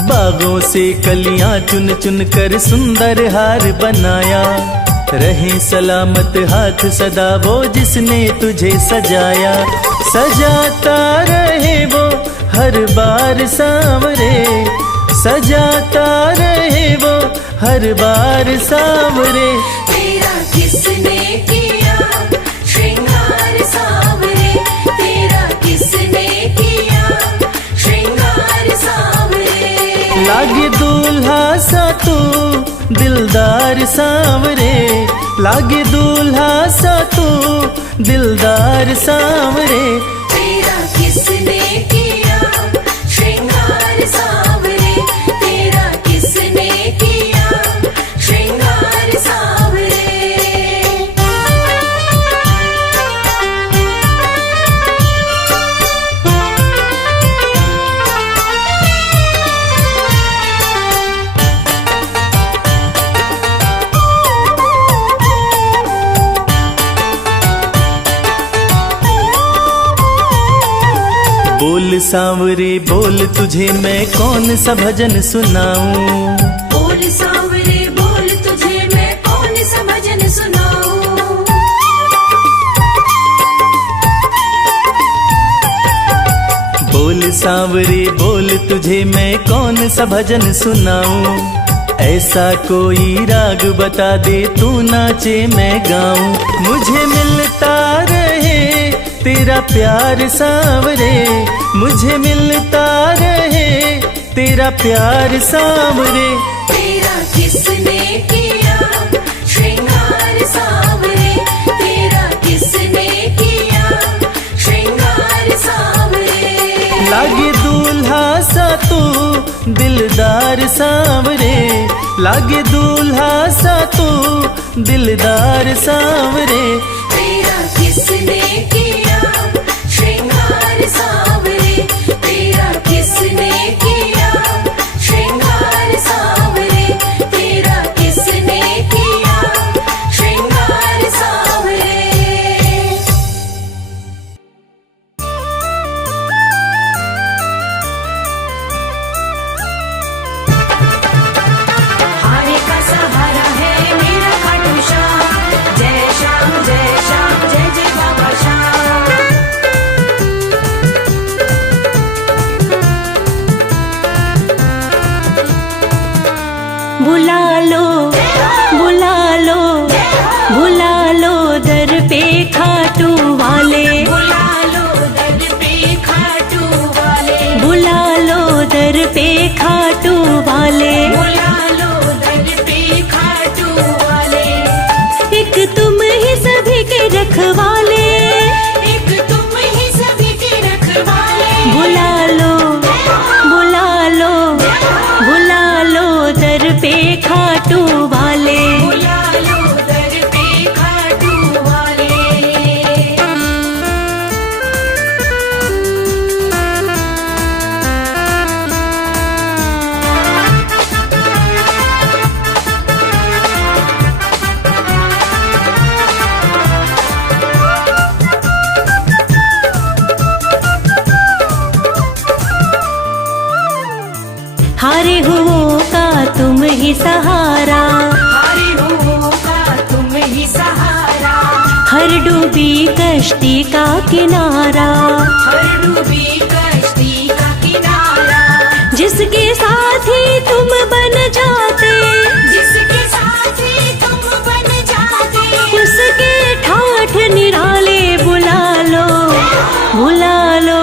बागों से कलियां चुन चुन कर सुंदर हार बनाया, रहे सलामत हाथ सदा वो जिसने तुझे सजाया, सजाता रहे वो हर बार सांवरे, सजाता रहे वो हर बार सांवरे। तेरा किसने किया श्रृंगार सांवरे, तेरा किसने किया श्रृंगार सांवरे। लागे दूल्हा सा तू दिलदार सांवरे, लागे दूल्हा सा तू दिलदार सांवरे। तेरा किसने किया श्रृंगार सांवरे, तेरा किसने किया श्रृंगार सांवरे। बोल सांवरे बोल, तुझे मैं कौन सा भजन सुनाऊं। बोल सांवरे बोल, तुझे मैं कौन सा भजन सुनाऊं। बोल सांवरे बोल, तुझे मैं कौन सा भजन सुनाऊं। ऐसा कोई राग बता दे, तू नाचे मैं गाऊं। मुझे मिलता रहे तेरा प्यार सांवरे, मुझे मिलता रहे तेरा प्यार सांवरे। तेरा किसने किया श्रृंगार सांवरे, तेरा किसने किया श्रृंगार सांवरे। लागे दूल्हा सा तू दिलदार सांवरे, लागे दूल्हा सा तू दिलदार सांवरे। तेरा किसने किया श्रृंगार सांवरे, तेरा किसने किया श्रृंगार सांवरे, तेरा किसने किया श्रृंगार सांवरे। हारे का सहारा है मेरा खाटू श्याम, जय श्याम जय श्याम जय जय बाबा श्याम। बुला लो बुला लो बुला लो दर पे खाटू वाले, बुला लो दर पे खाटू वाले, बुला लो दर पे खाटू वाले। बुला लो दर पे खाटू वाले। एक तुम ही सभी के रखवाले, एक तुम ही सभी के रखवाले। बुला लो बुला लो बुला लो दर पे खाटू वाले। बुला लो दर पे खाटू वाले। हारे हुओं का तुम ही सहारा, हारे हुओं का तुम ही सहारा, हर डूबी कश्ती का किनारा। हर डूबी कश्ती का किनारा। जिसके साथी तुम बन जाते, जिसके साथी तुम बन जाते, उसके ठाठ निराले। बुला लो बुला लो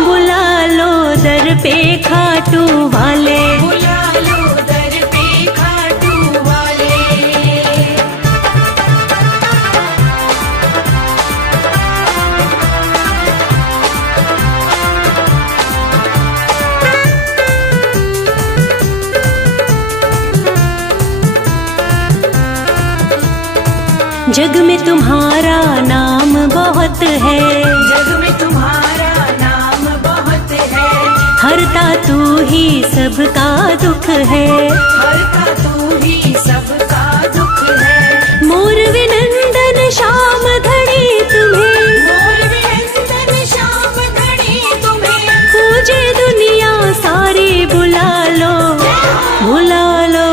बुला लो दर पे खाटू वाले। बुला लो दर पे खाटू वाले। जग में तुम्हारा नाम बहुत है, जग में तुम्हारा नाम बहुत है, हरता तू ही सबका दुख है। हरता तू ही सबका दुख है। मोर विनंदन श्याम धड़ी तुम्हें, मोर विनंदन श्याम धड़ी तुम्हें, पूजे दुनिया सारी। बुला लो बुला लो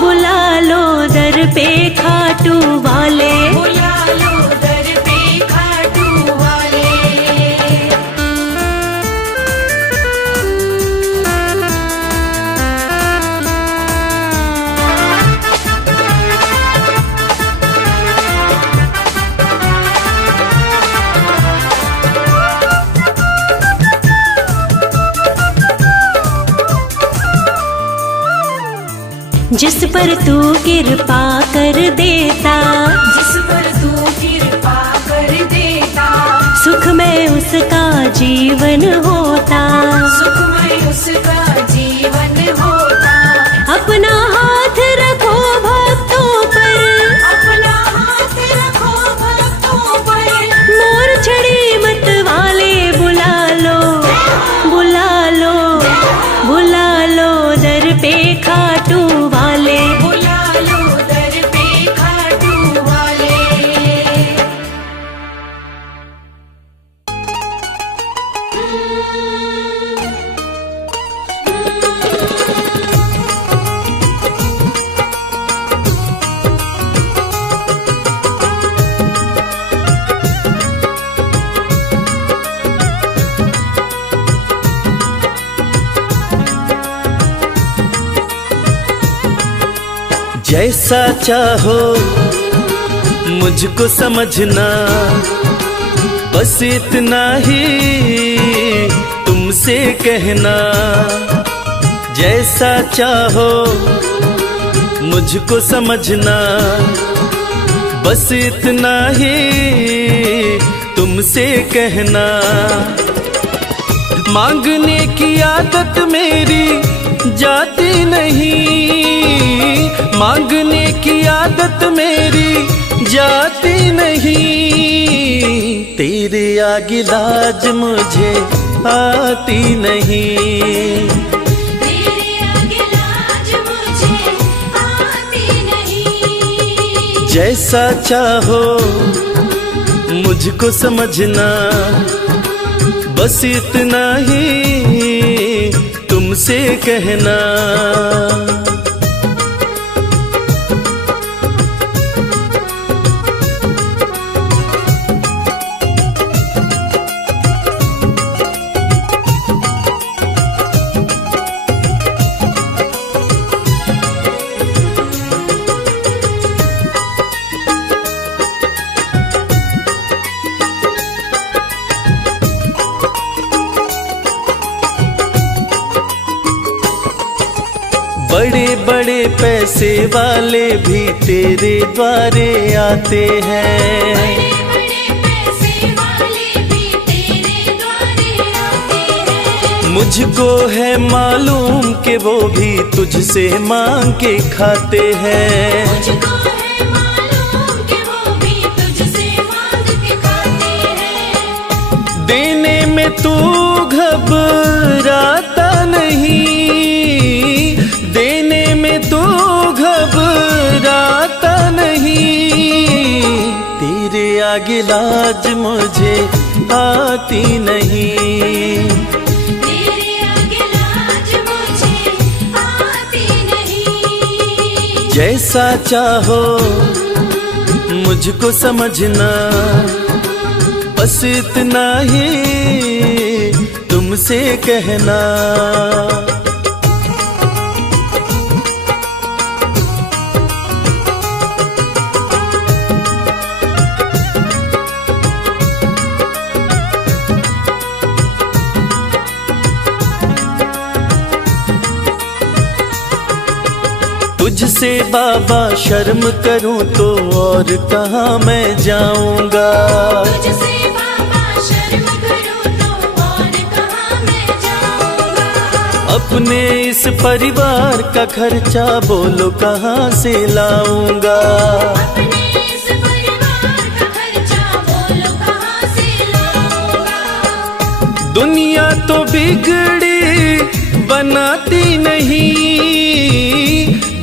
बुला लो दर पे खाटू वाले। बुला लो दर पे खाटू वाले। जिस पर तू कृपा कर देता, जिस पर तू कृपा जैसा चाहो मुझको समझना, बस इतना ही तुमसे कहना। जैसा चाहो मुझको समझना, बस इतना ही तुमसे कहना। मांगने की आदत मेरी जाती नहीं, मांगने की आदत मेरी जाती नहीं। तेरे आगे लाज मुझे आती नहीं, तेरे आगे लाज मुझे आती नहीं। जैसा चाहो मुझको समझना, बस इतना ही तुमसे कहना। बड़े बड़े पैसे वाले भी तेरे द्वारे आते हैं, बड़े पैसे वाले भी तेरे द्वारे आते हैं। मुझको है मालूम कि वो भी तुझसे मांग के खाते हैं। मुझको है मालूम कि वो भी तुझसे मांग के खाते हैं। देने में तू घबराता नहीं, देने में तू घबराता नहीं। तेरे आगे लाज मुझे आती नहीं, तेरे आगे लाज मुझे आती नहीं। जैसा चाहो मुझको समझना, बस इतना ही तुमसे कहना। तुझसे बाबा शर्म करूं तो और कहाँ मैं जाऊंगा। तुझसे बाबा शर्म करूं तो और कहाँ मैं जाऊंगा। अपने इस परिवार का खर्चा बोलो कहाँ से लाऊंगा। अपने इस परिवार का खर्चा बोलो कहाँ से लाऊंगा। दुनिया तो बिगड़ी बनाती नहीं,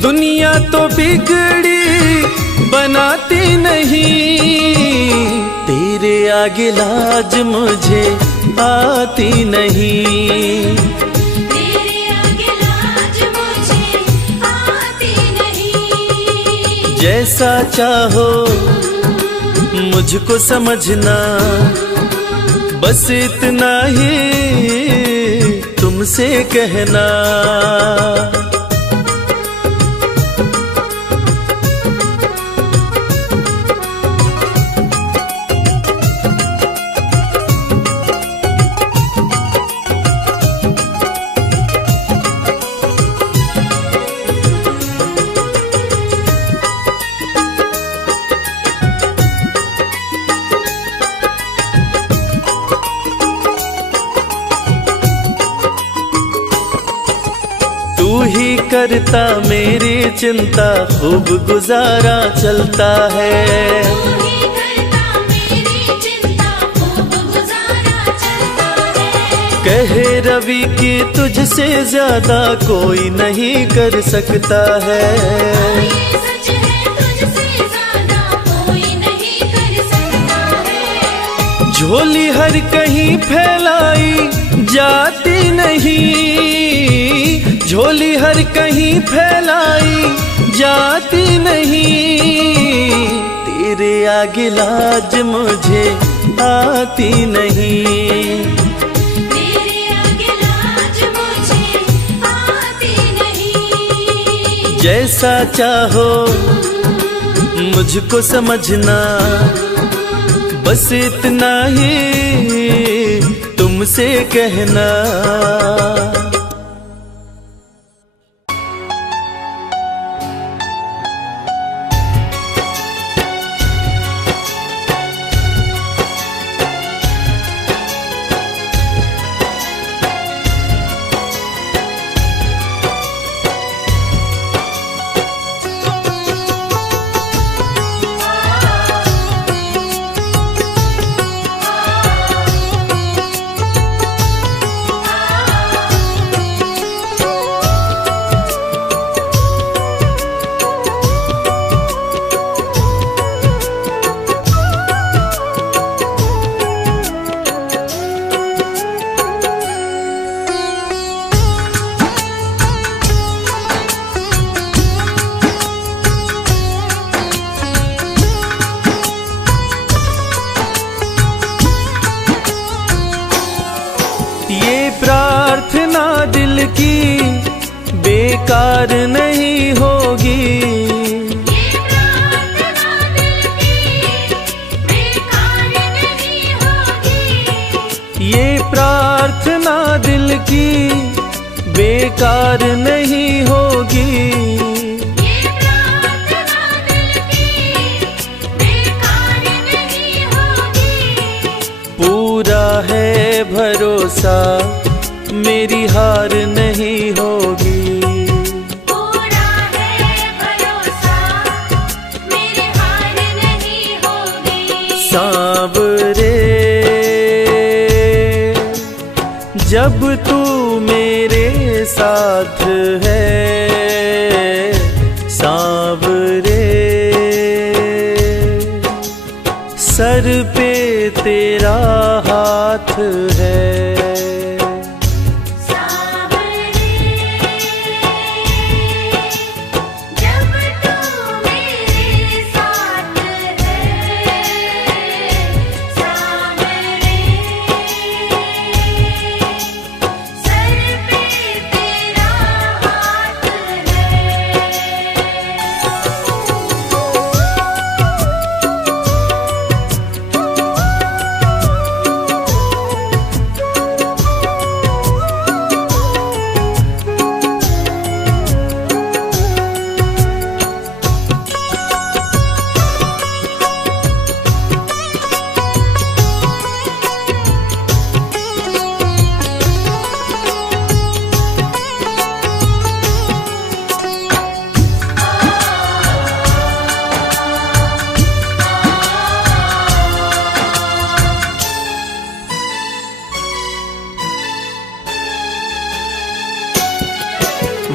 दुनिया तो बिगड़ी बनाती नहीं। तेरे आगे लाज मुझे आती नहीं, तेरे आगे लाज मुझे आती नहीं। जैसा चाहो मुझको समझना, बस इतना ही तुमसे कहना। तू ही करता मेरी चिंता, खूब गुजारा चलता है। तू ही करता मेरी चिंता, खूब गुजारा चलता है। कहे रवि कि तुझसे ज्यादा कोई नहीं कर सकता है। ये सच है, तुझसे ज्यादा कोई नहीं कर सकता है। झोली हर कहीं फैलाई जाती नहीं, झोली हर कहीं फैलाई जाती नहीं। तेरे आगे लाज मुझे आती नहीं, तेरे आगे लाज मुझे आती नहीं। जैसा चाहो मुझको समझना, बस इतना ही तुमसे कहना। प्रार्थना दिल की बेकार नहीं होगी, ये प्रार्थना दिल की बेकार नहीं होगी, ये प्रार्थना दिल की बेकार नहीं होगी। ये प्रार्थना दिल की बेकार नहीं होगी। पूरा है भरोसा मेरी हार नहीं होगी, पूरा है भरोसा मेरी हार नहीं होगी। सांवरे जब तू मेरे साथ है, सांवरे सर पे तेरा हाथ है।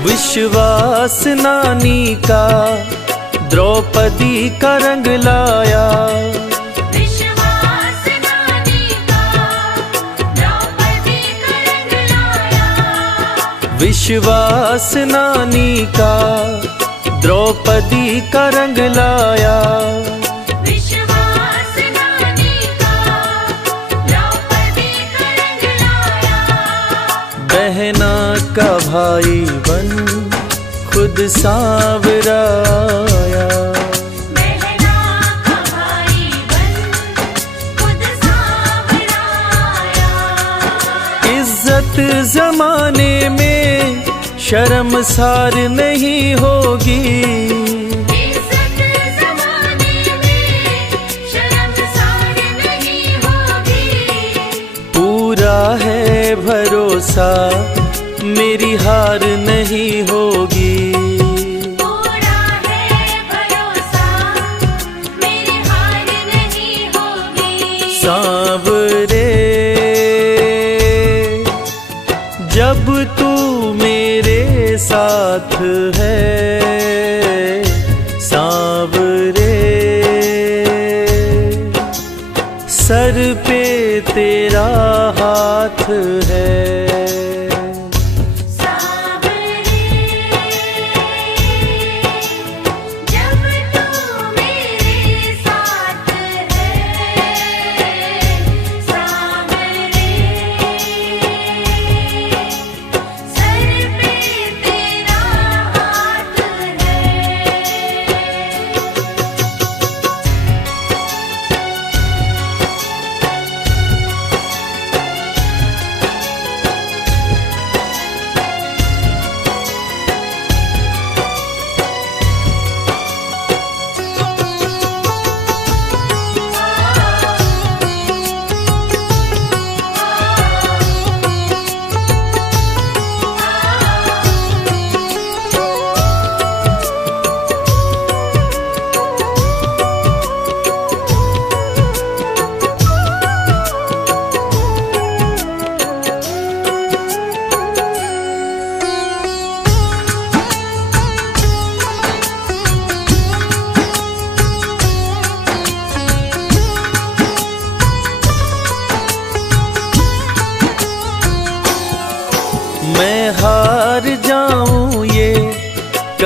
विश्वास नानी का द्रौपदी का रंग लाया, विश्वास नानी का द्रौपदी का रंग लाया। विश्वास नानी का द्रौपदी का रंग लाया। विश्वास नानी का द्रौपदी का रंग लाया। बहना का भाई बन खुद सांवरा आया, बहना का भाई बन खुद सांवरा आया। इज्जत जमाने में शर्मसार नहीं होगी, इज्जत ज़माने में शर्मसार नहीं होगी। पूरा है भरोसा मेरी हार नहीं होगी। पूरा है भरोसा मेरी हार नहीं होगी। सांवरे जब तू मेरे साथ है, सांवरे सर पे तेरा हाथ है।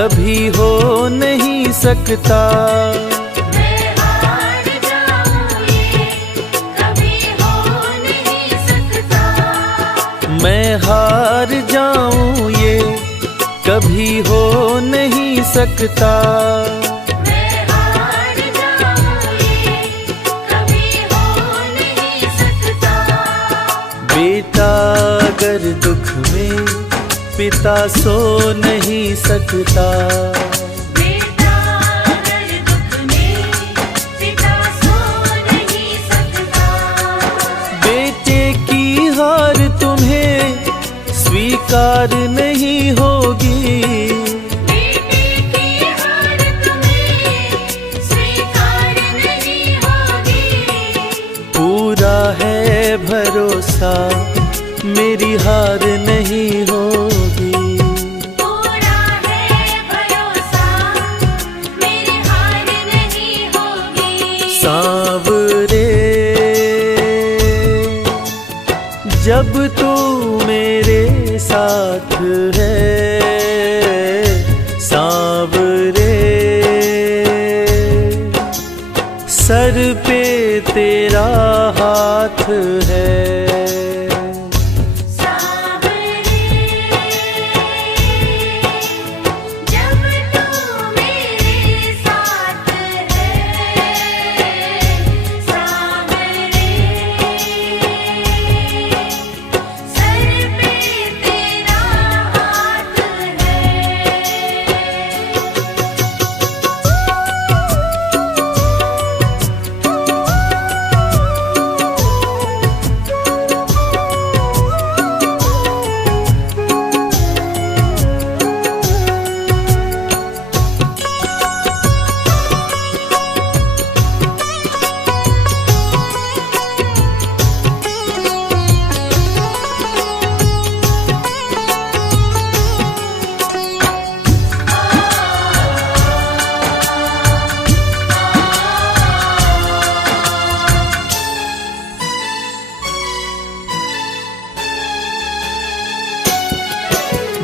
कभी हो नहीं सकता। मैं हार जाऊं ये कभी हो नहीं सकता। मैं हार जाऊं ये कभी हो नहीं सकता। मैं हार जाऊं ये कभी हो नहीं सकता। बेटा अगर दुख में पिता सो नहीं सकता। बेटा अगर दुख में पिता सो नहीं सकता। बेटे की हार तुम्हें स्वीकार नहीं होगी। बेटे की हार तुम्हें स्वीकार नहीं होगी। पूरा है भरोसा मेरी हार नहीं होगी। पूरा है भरोसा मेरी हार नहीं होगी। सांवरे जब तू मेरे साथ है, सांवरे सर पे तेरा हाथ है।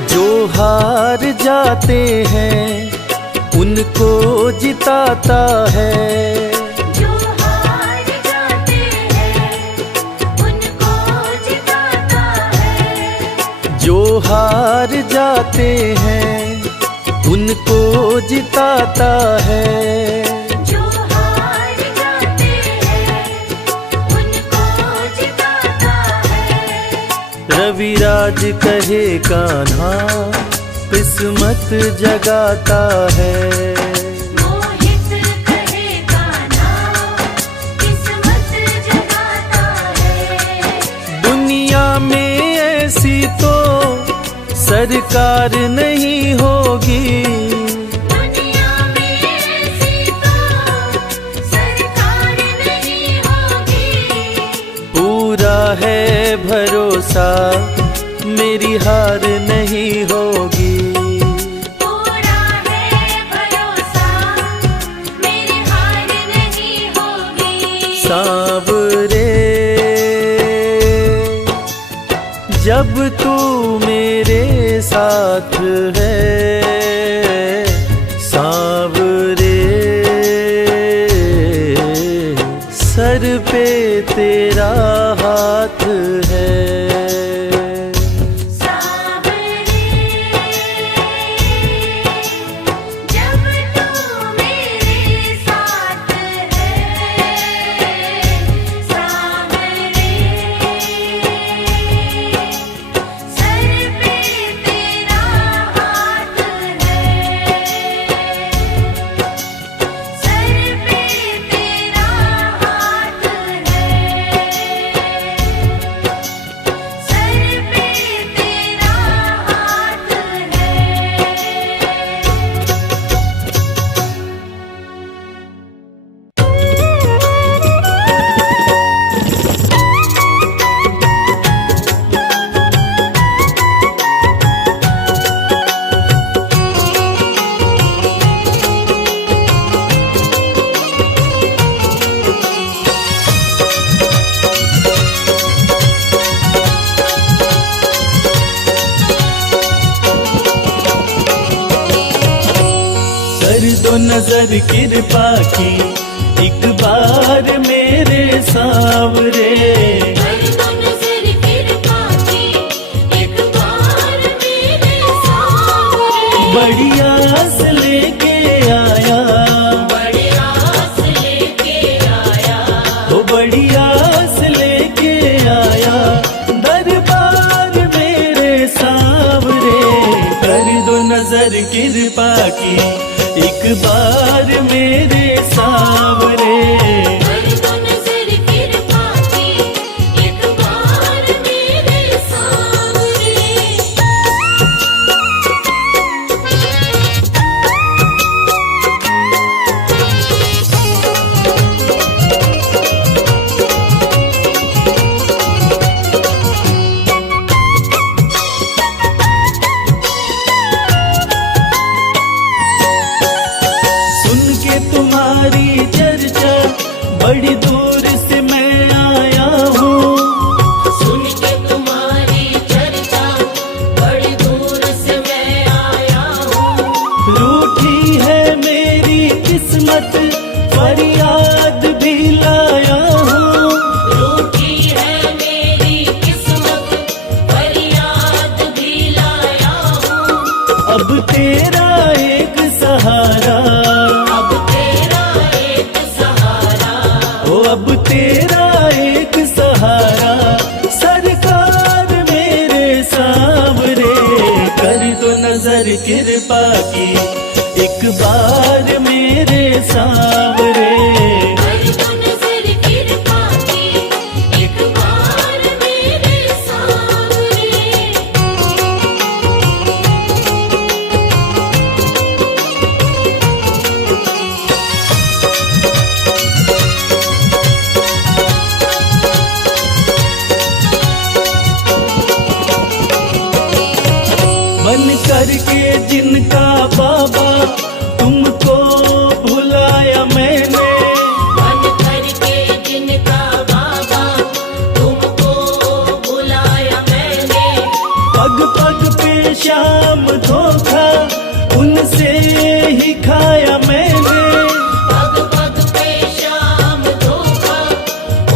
जो हार जाते हैं उनको जिताता है। जो हार जाते हैं उनको जिताता है। जो हार जाते हैं उनको जिताता है। जो हार जाते हैं उनको जिताता है। रविराज कहे कान्हा किस्मत जगाता है। मोहित कहे कान्हा किस्मत जगाता है। दुनिया में ऐसी तो सरकार नहीं होगी। दुनिया में ऐसी तो सरकार नहीं होगी। पूरा है भरोसा मेरी हार नहीं होगी। पूरा है भरोसा मेरी हार नहीं होगी। सांवरे जब तू मेरे साथ है, सांवरे सर पे तेरा हाथ है। जब तू मेरे साथ है, सांवरे सर पे तेरा हाथ है। सर पे तेरा हाथ है। नजर कृपा की एक बार मेरे सांवरे। कर दो नजर कृपा की एक बार मेरे सांवरे। बड़ी आस लेके आया, बड़ी आस लेके आया, वो बड़ी आस लेके आया दरबार मेरे सांवरे। कर दो नजर कृपा की एक बार मेरे सांवरे। कर दो नजर कृपा की एक बार मेरे सांवरे। सुन के तुम्हारी चर्चा बड़ी दूर से मैं आया हूँ। सुन के तुम्हारी चर्चा बड़ी दूर से मैं आया हूँ। रूठी है मेरी किस्मत फरियाद भी लाया हूँ। रूठी है मेरी किस्मत फरियाद भी लाया हूँ। अब तेरा एक सहारा, अब तेरा एक सहारा, ओ अब तेरा एक सहारा सरकार मेरे सांवरे। कर दो नजर कृपा की एक बार मेरे सांवरे। कर दो नजर कृपा की एक बार मेरे सांवरे। बन करके जिनका बाबा तुमको भुलाया मैंने। बन करके जिनका बाबा तुमको बुलाया मैंने। पग पग पे शाम धोखा उनसे ही खाया मैंने। पग पग पे शाम धोखा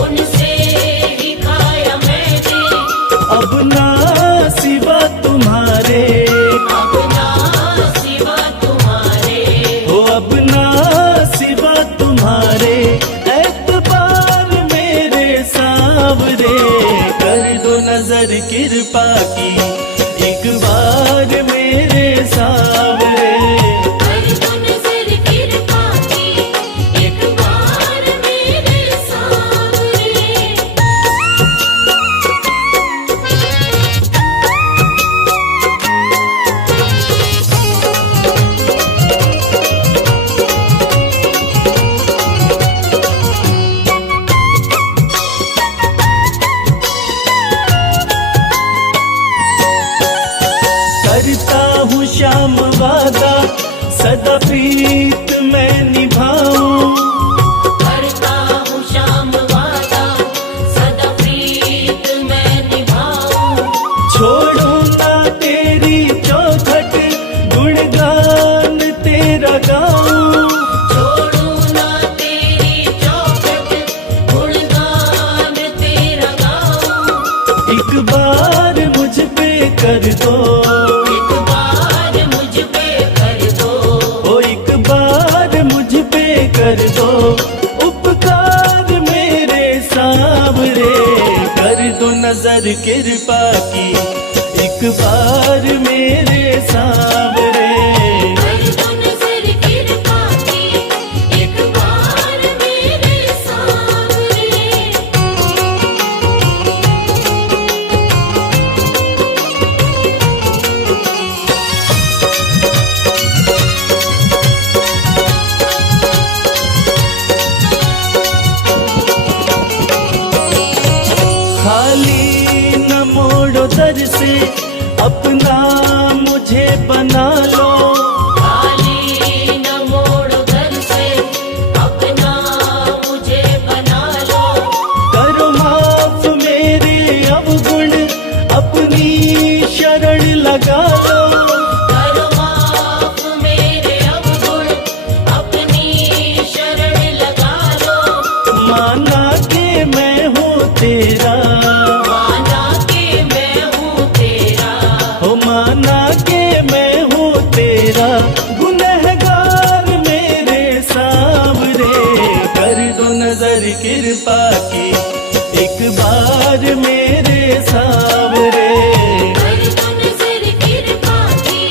उनसे ही खाया मैंने। अब ना सिवा तुम्हारे, अब ना सिवा तुम्हारे, हो अब ना सिवा तुम्हारे एतबार मेरे सांवरे। कर दो नजर कृपा की एक बार मेरे सांवरे। कर दो नजर कृपा की एक बार मेरे सांवरे। करता हूँ श्याम वादा सदा प्रीत मैं निभाऊं। करता हूँ श्याम वादा सदा प्रीत मैं निभाऊं। छोड़ू ना तेरी चौखट गुणगान तेरा गाऊं। छोड़ू ना तेरी चौखट गुणगान तेरा गाऊं। एक बार मुझ पे कर दो, एक बार मुझ पे कर दो। ओ एक बार मुझ पे कर दो उपकार मेरे सांवरे। कर दो नजर कृपा की एक बार मेरे सांवरे। कर दो नजर कृपा की एक बार मेरे सांवरे। खाली न मोड़ो दर से अपना मुझे बना लो। खाली न मोड़ घर से अपना मुझे बना लो। करो माफ मेरे अवगुण अपनी शरण लगा लो। करो माफ मेरे अवगुण तेरा, माना के मैं हूँ तेरा, हो माना के मैं हूँ तेरा, गुनहगार मेरे सावरे, कर दो नजर कृपा की एक बार मेरे सावरे। कर दो नजर कृपा की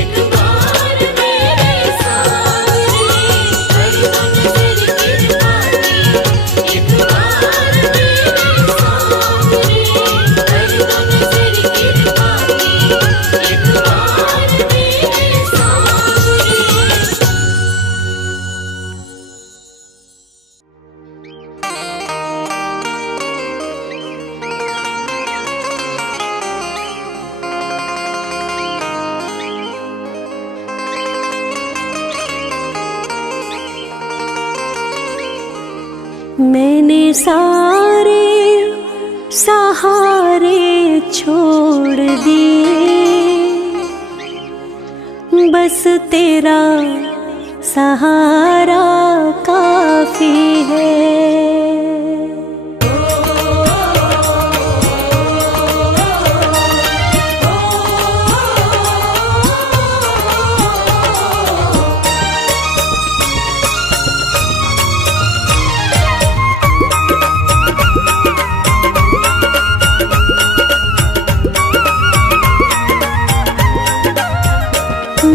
एक बार मेरे सावरे, कर दो नजर कृपा की एक बार मेरे सावरे, कर दो नजर कृपा की एक बार मेरे सावरे। मैंने सारे सहारे छोड़ दिए, बस तेरा सहारा काफी है।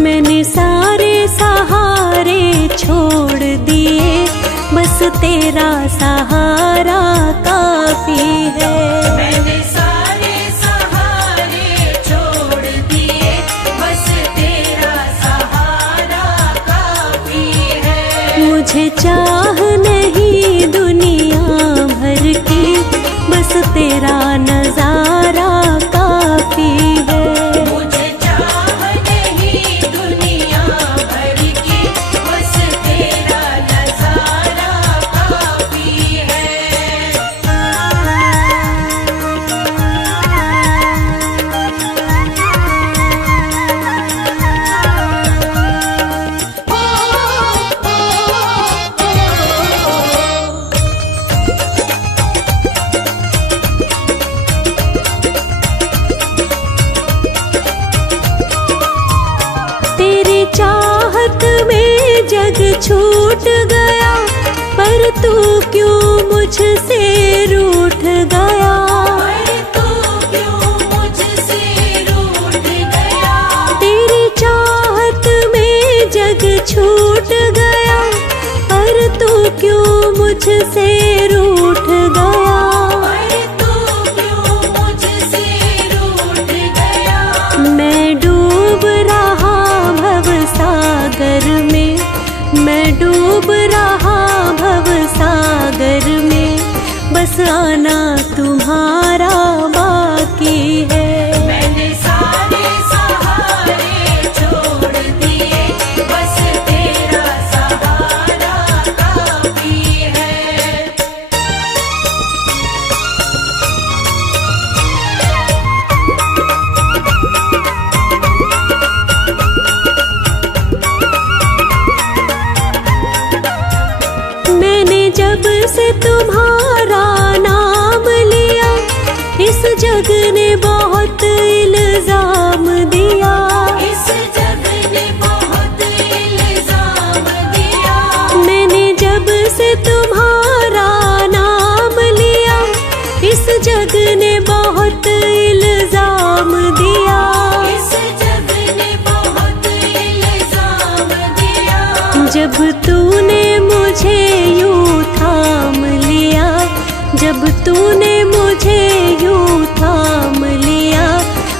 मैंने सारे सहारे छोड़ दिए, बस तेरा सहारा काफी है। मैंने सारे सहारे छोड़ दिए, बस तेरा सहारा काफी है। मुझे चाह नहीं दुनिया भर की, बस तेरा नजारा काफी है। मुझे चाह नहीं दुनिया भर की, बस तेरा नजारा काफी है। तेरी चाहत में जग छूट गया, पर तू क्यों मुझसे रूठ गया। पर तू क्यों मुझसे रूठ गया। तेरी चाहत में जग छूट गया, पर तू क्यों मुझसे रूठ गया। पर तू क्यों मुझसे रूठ गया। मैं डूब रहा भव सागर में, मैं डूब रहा भव सागर में, बस आना तुम्हारा बाकी है। मैंने सारे सहारे छोड़ दिए, बस तेरा सहारा काफी है। मैंने जब से तुम्हारा नाम लिया, इस जग ने बहुत इल्जाम दिया। इस जग ने बहुत इल्जाम दिया। मैंने जब से तुम्हारा नाम लिया, इस जग ने बहुत इल्जाम दिया। इस जग ने बहुत इल्जाम दिया। जब तूने मुझे यूं थाम लिया, जब तूने मुझे यूं थाम लिया,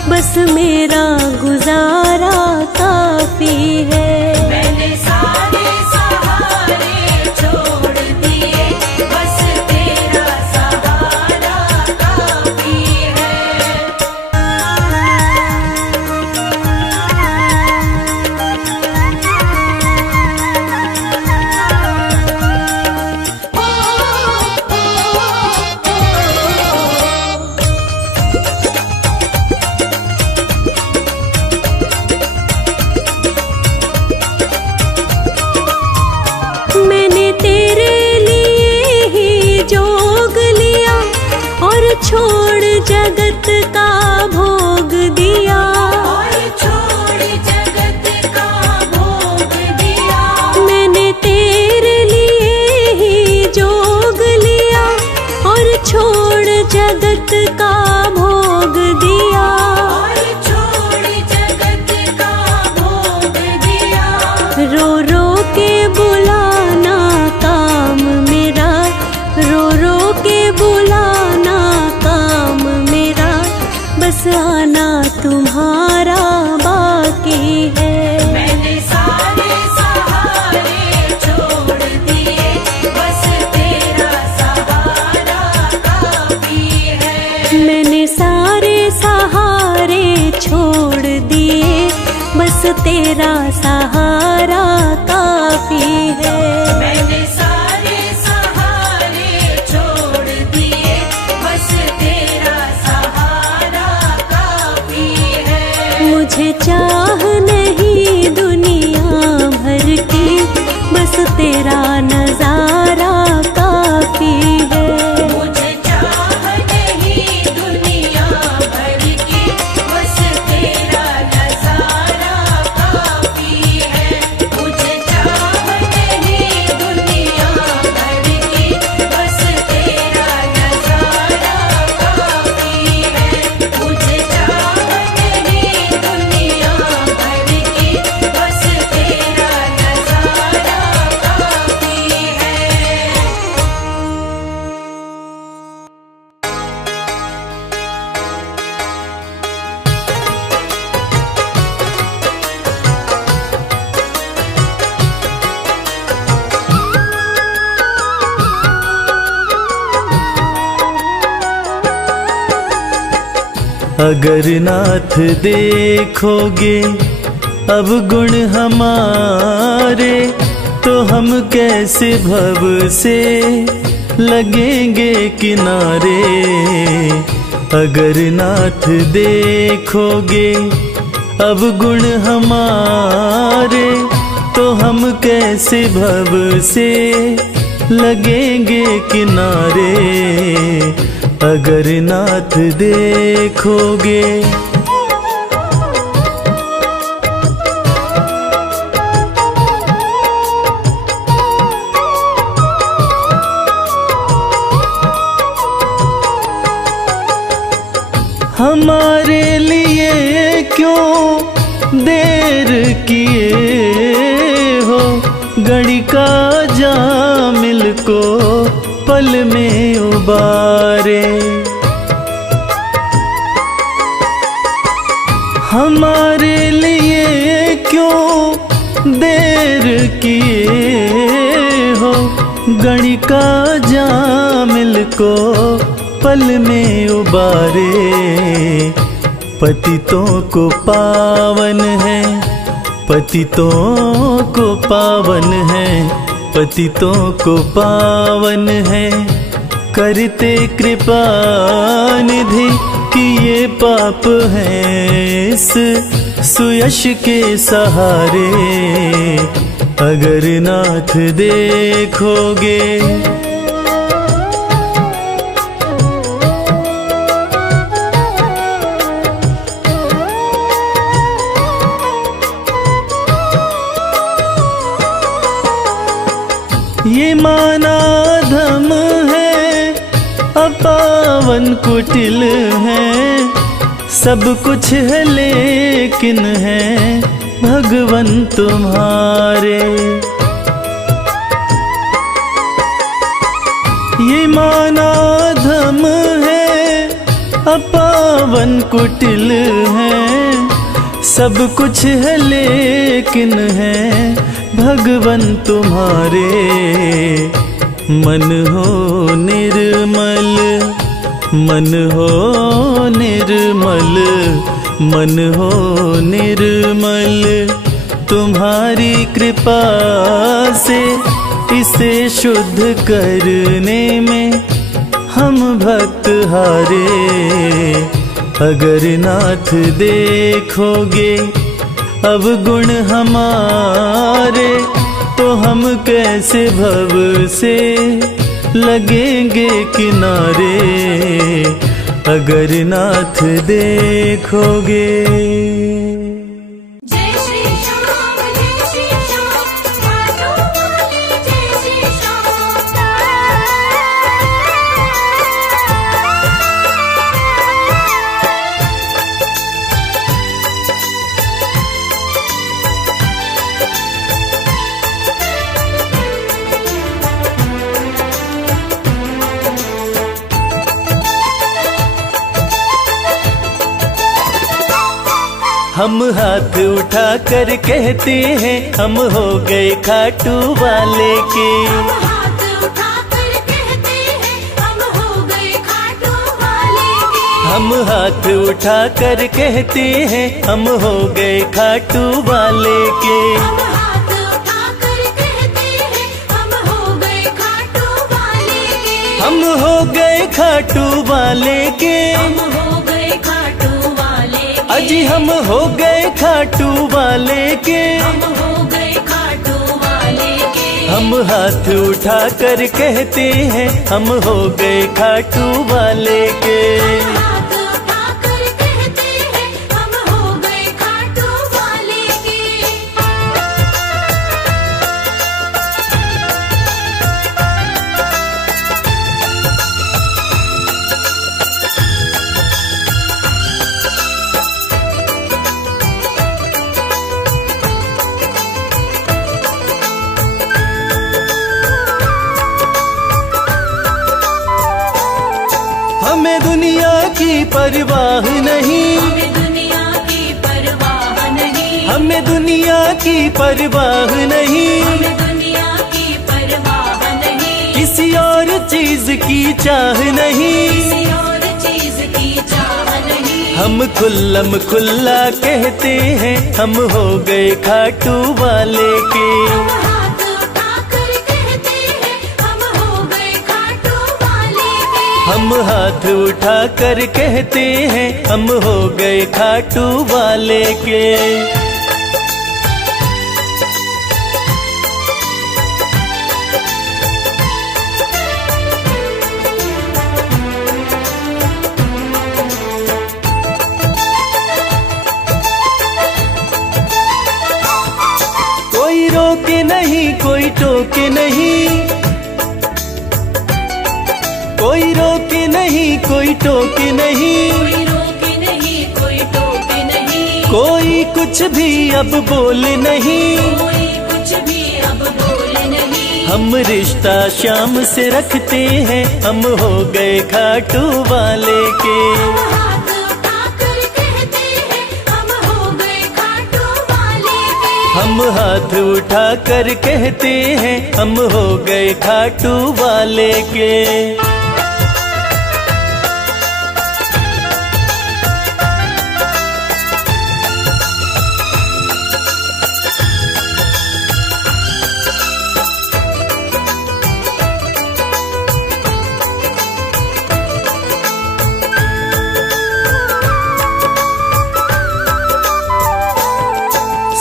बस मेरा गुजारा काफी है। मैंने सारे सहारे छोड़ दिए, बस तेरा सहारा काफी है। जगत का भोग दिया, और छोड़ जगत का भोग दिया। रो रो के बुलाना काम मेरा, रो रो के बुलाना काम मेरा, बस आना तुम्हारा बाकी है। मैंने सारे सहारे छोड़ दिए, बस तेरा सहारा काफी है। मैंने सारे सहारे छोड़ दिए, बस तेरा सहारा काफी है। मैंने सारे सहारे छोड़ दिए, बस तेरा सहारा काफी है। मुझे चाह नहीं दुनिया भर की, बस तेरा नजारा काफी है। मुझे चाह नहीं दुनिया भर की, बस तेरा नजारा काफी है। मुझे चाह नहीं दुनिया भर की, बस तेरा नजारा काफी है। मुझे चाह नहीं दुनिया भर की, बस तेरा नजारा काफी है। अगर नाथ देखोगे अब गुण हमारे, तो हम कैसे भव से लगेंगे किनारे। अगर नाथ देखोगे अब गुण हमारे, तो हम कैसे भव से लगेंगे किनारे। अगर नाथ देखोगे हमारे लिए क्यों देर किए हो, घड़ी का जामिल को पल में उबारे। हमारे लिए क्यों देर किए हो, घड़ी का जामिल को पल में उबारे। पतितों को पावन है, पतितों को पावन है, पतितों को पावन है, करते कृपा निधि कि ये पाप हैं इस सुयश के सहारे। अगर नाथ देखोगे ये माना धम है, अपावन कुटिल है, सब कुछ है लेकिन है भगवन तुम्हारे। ये माना धम है, अपावन कुटिल है, सब कुछ है लेकिन है भगवन तुम्हारे। मन हो निर्मल, मन हो निर्मल, मन हो निर्मल, तुम्हारी कृपा से इसे शुद्ध करने में हम भक्त हारे। अगर नाथ देखोगे अब गुण हमारे, तो हम कैसे भव से लगेंगे किनारे। अगर नाथ देखोगे। जय श्री श्याम, जय श्री श्याम, मानो वाले जय श्री श्याम। हम हाथ उठा कर कहते हैं हम हो गए खाटू वाले के। हम हाथ उठाकर कहते हैं हम हो गए खाटू वाले के। हम हाथ उठा कर कहते हैं हम हो गए खाटू वाले के। हम हाथ उठाकर कहते हैं हम हो गए खाटू वाले के। हम हो गए खाटू वाले के। हम हो गए खाटू वाले के। अजी हम हो गए खाटू वाले के। हम हो गए खाटू वाले के। हम हाथ उठा कर कहते हैं हम हो गए खाटू वाले के। हाथ उठाकर कहते हैं हम हो गए खाटू वाले के। हमें दुनिया की परवाह नहीं। हमें दुनिया की परवाह नहीं। हमें दुनिया की परवाह नहीं। हमें दुनिया की परवाह नहीं। किसी और चीज की चाह नहीं। किसी और चीज की चाह नहीं। हम खुल्लम खुल्ला कहते हैं हम हो गए खाटू वाले के। हम हाथ उठाकर कहते हैं हम हो गए खाटू वाले के। हम हाथ उठा कर कहते हैं हम हो गए खाटू वाले के। कोई रोके नहीं कोई टोके नहीं। कोई रोके नहीं कोई टोके नहीं। कोई रोके नहीं कोई टोके नहीं। कोई कुछ भी अब बोले नहीं। कोई कुछ भी अब बोले नहीं। हम रिश्ता शाम से रखते हैं हम हो गए खाटू वाले के। हम हाथ उठाकर कहते हैं हम हो गए खाटू वाले के। हम हाथ उठा कर कहते हैं हम हो गए खाटू वाले के।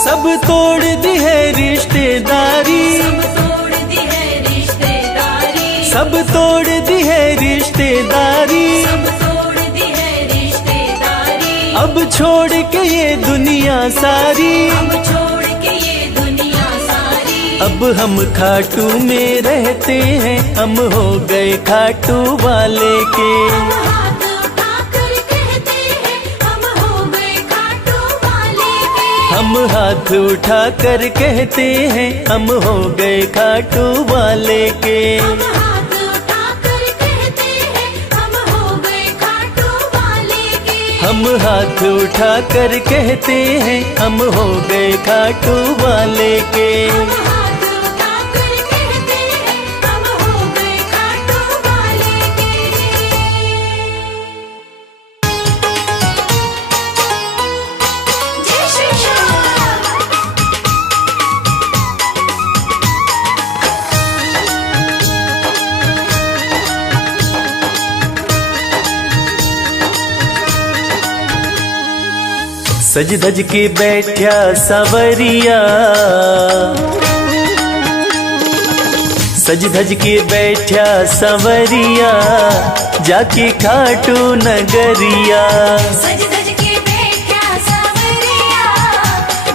सब तोड़ दी है रिश्तेदारी। सब तोड़ दी है रिश्तेदारी। सब तोड़ दी है रिश्तेदारी। सब तोड़ दी है रिश्तेदारी। अब छोड़ के ये दुनिया सारी। अब छोड़ के ये दुनिया सारी। अब हम खाटू में रहते हैं हम हो गए खाटू वाले के। हम हाथ उठाकर कहते हैं हम हो गए खाटू वाले के। हम हाथ उठा कर कहते हैं हम हो गए खाटू वाले के। हम हाथ उठाकर कहते हैं हम हो गए खाटू वाले के। हम हाथ उठा कर कहते हैं हम हो गए खाटू वाले के। हम हाथ उठाकर कहते हैं हम हो गए खाटू वाले के। जय श्री श्याम। सज धज के बैठा सवरिया। सज धज के बैठा सवरिया जाके खाटू नगरिया। सज धज के बैठा सावरिया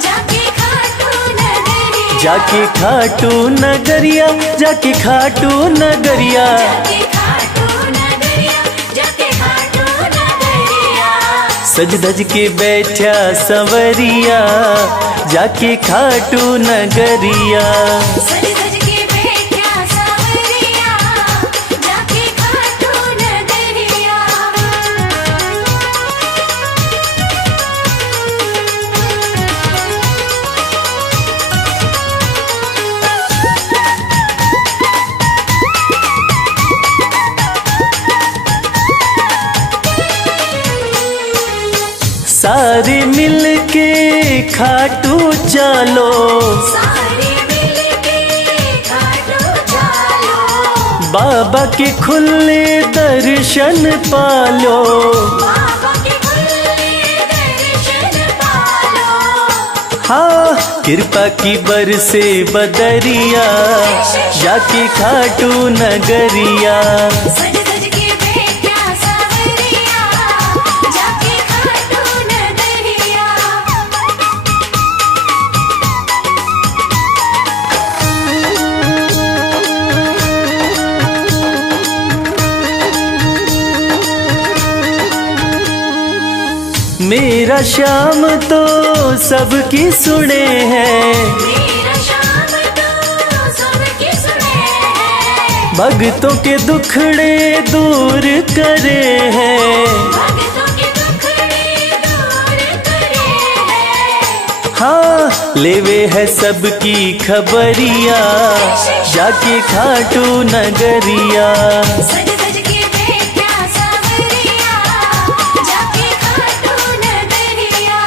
जाके खाटू नगरिया। जाके खाटू नगरिया जाके खाटू नगरिया। जाके खाटू नगरिया। जाके खाटू नगरिया। सज धज के बैठा सवरिया जाके खाटू नगरिया। सज धज के बैठा सावरिया जाके खाटू नगरिया। सारे मिलके खाटू चलो, सारे मिलके खाटू चलो, बाबा के खुले दर्शन पालो। बाबा के खुले दर्शन पालो। हाँ कृपा की बरसे बदरिया, जाके खाटू नगरिया। सज सज के बैठा सावरिया, जाके खाटू नगरिया। मेरा श्याम तो सबकी सुने हैं, मेरा श्याम तो सबके सुने हैं, भक्तों के दुखड़े दूर करे हैं। भक्तों के दुखड़े दूर करे हैं। हाँ लेवे है सबकी खबरिया, जाके खाटू नगरिया। सज सज के बैठा सावरिया, जाके खाटू नगरिया।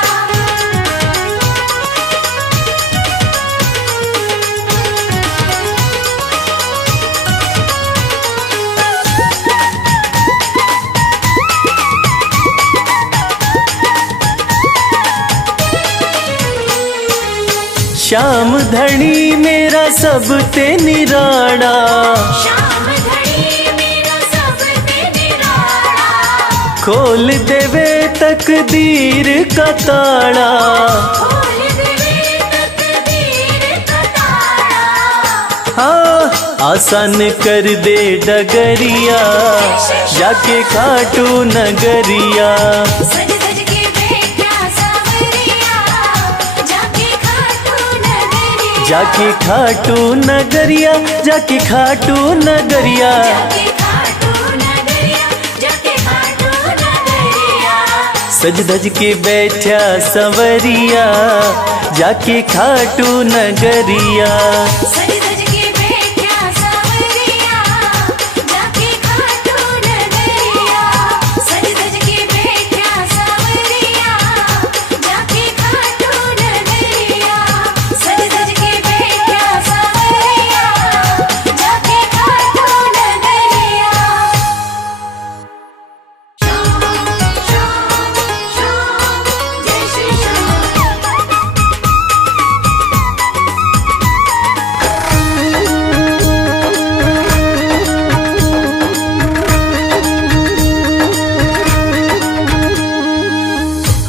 श्याम धनी मेरा सब ते निराड़ा, श्याम धनी मेरा सब पे निराला, खोल देवे तकदीर का ताड़ा। खोल देवे तकदीर का ताला। हाँ आसान कर दे डगरिया, जाके खाटू नगरिया। सज सज के बैठा सावरिया, जाके खाटू नगरिया। जाके खाटू नगरिया, जाके खाटू नगरिया। जाके खाटू नगरिया, जाके खाटू नगरिया। सज धज के बैठा संवरिया, जाके खाटू नगरिया। सज सज के बैठा सावरिया, जाके खाटू नगरिया। सज सज के बैठा सावरिया, जाके खाटू नगरिया। सज सज के बैठा सावरिया, जाके खाटू नगरिया। श्याम श्याम श्याम जय श्री श्याम।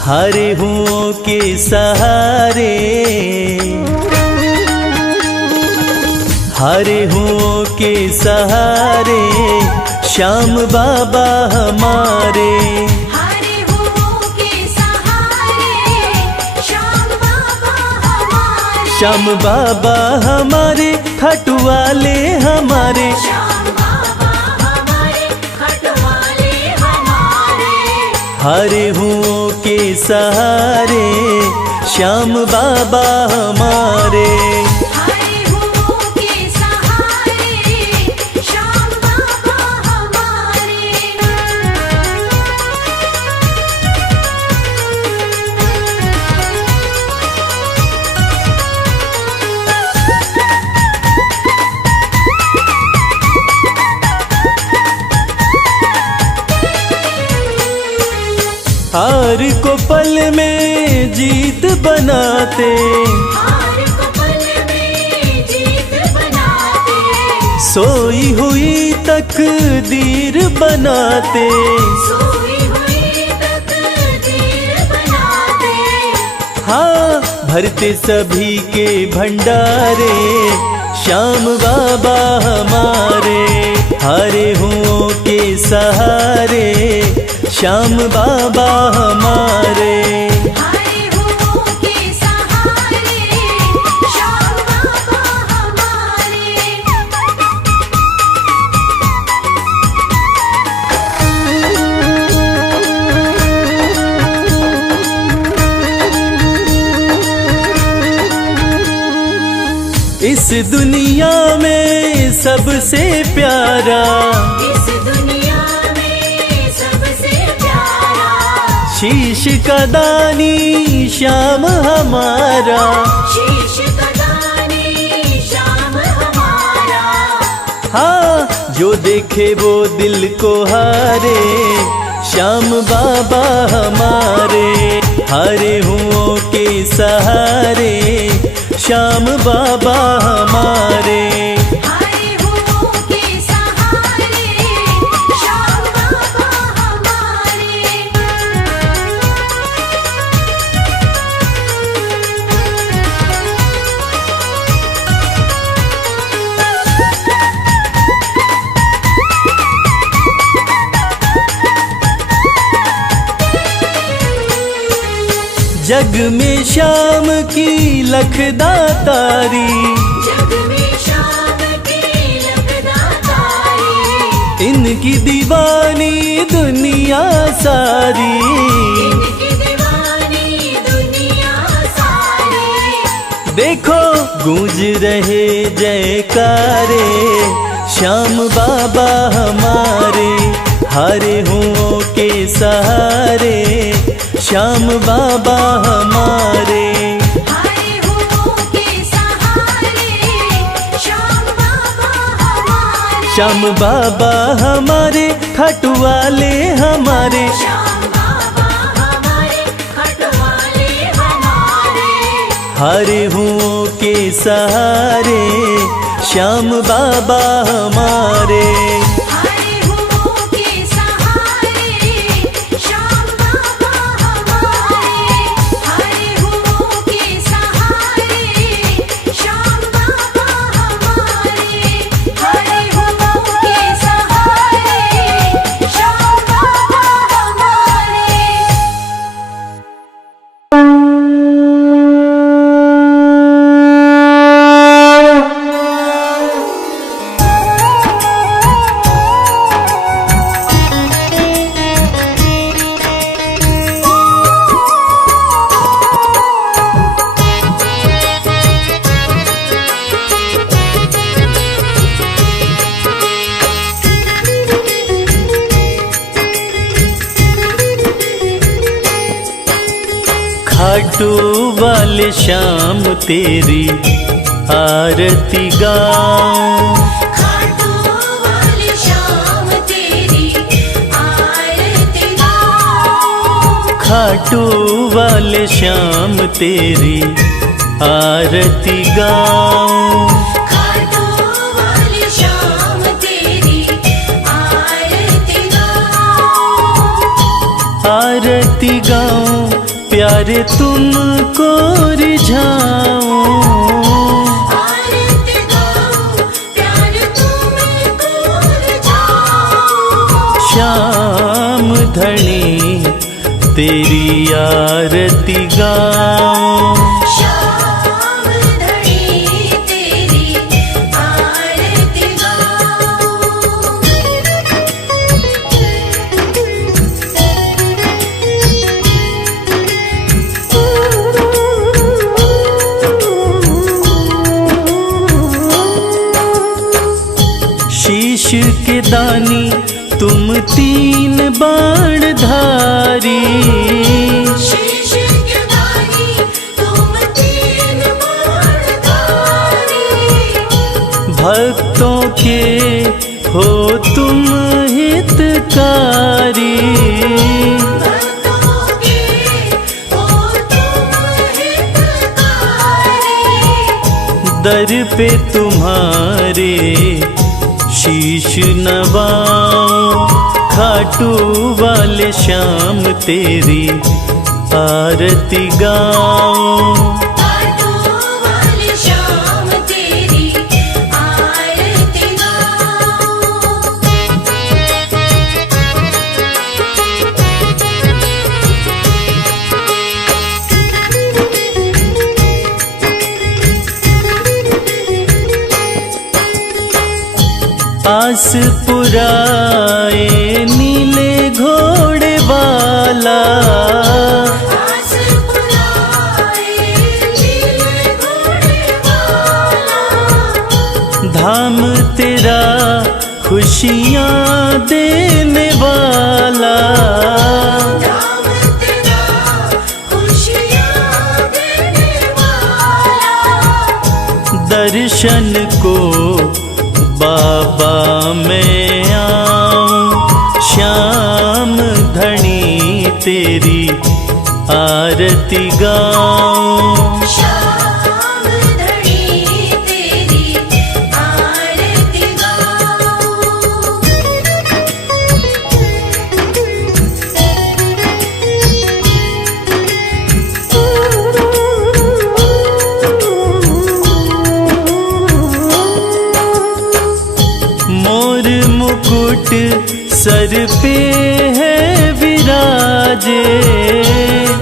हरे हुओं के सहारे, हरे हुओं के सहारे, श्याम बाबा हमारे। हरे हुओं के सहारे, श्याम बाबा हमारे। श्याम बाबा हमारे, खाटू वाले हमारे। श्याम बाबा हमारे, खटवाले हमारे। हरे हुओं के सहारे, श्याम बाबा हमारे। हरे हुओं के सहारे, श्याम बाबा हमारे। हार को पल में जीत बनाते, हार को पल में जीत बनाते, सोई हुई तकदीर बनाते। सोई हुई तकदीर बनाते। हाँ भरते सभी के भंडारे, श्याम बाबा हमारे। हरे हुओं के सहारे, श्याम बाबा हमारे। हरे हुओं के सहारे, श्याम बाबा हमारे। इस दुनिया में सबसे प्यारा, इस दुनिया में सबसे प्यारा शीश का दानी श्याम हमारा, शीश कदानी श्याम हमारा। हाँ जो देखे वो दिल को हारे, श्याम बाबा हमारे। हारे हुओं के सहारे, श्याम बाबा हमारे। हारे हुओं के सहारे, श्याम बाबा हमारे। जग में श्याम की लखदातारी, जग में श्याम की लखदातारी। इनकी दीवानी दुनिया सारी, इनकी दीवानी दुनिया सारी। देखो गूंज रहे जयकारे, श्याम बाबा हमारे। हारे हुओं के सहारे, श्याम बाबा हमारे। हारे हुओं के सहारे, श्याम बाबा हमारे। श्याम बाबा हमारे, खाटू वाले हमारे। श्याम बाबा हमारे, खटवाले हमारे। हारे हुओं के सहारे, श्याम बाबा हमारे। हारे हुओं के सहारे, श्याम बाबा हमारे। हारे हुओं के सहारे, श्याम बाबा हमारे। हारे हुओं के सहारे, श्याम बाबा हमारे। खाटू वाले श्याम तेरी आरती गाऊं, खाटू वाले श्याम तेरी आरती गाऊं। खाटू वाले श्याम तेरी आरती गाऊं। खाटू वाले श्याम तेरी आरती गाऊं। आरती गाऊं प्यारे तुमको रिझाऊं। आरती गाऊं प्यार तुमको रिझाऊं। श्याम धनी तेरी आरती गाऊं। श्याम धनी तेरी आरती गाऊं। शीश के दानी तुम तीन बाण धारी, शीश के दानी तुम तीन बाणधारी। भक्तों के हो तुम हितकारी। भक्तों के हो तुम हितकारी। दर पे तुम्हारे शीश नवाऊं। खाटू वाले श्याम तेरी आरती गाऊं। खाटू वाले श्याम तेरी आरती गाऊं। आस पुराए नीले घोड़े वाला, आस पुराए नीले घोड़े वाला। धाम तेरा खुशियाँ देने वाला। धाम तेरा दर्शन को बाबा मैं आऊं, श्याम धनी तेरी आरती गाऊं। श्याम धनी तेरी आरती गाऊं। मोर मुकुट सर पे है विराजे,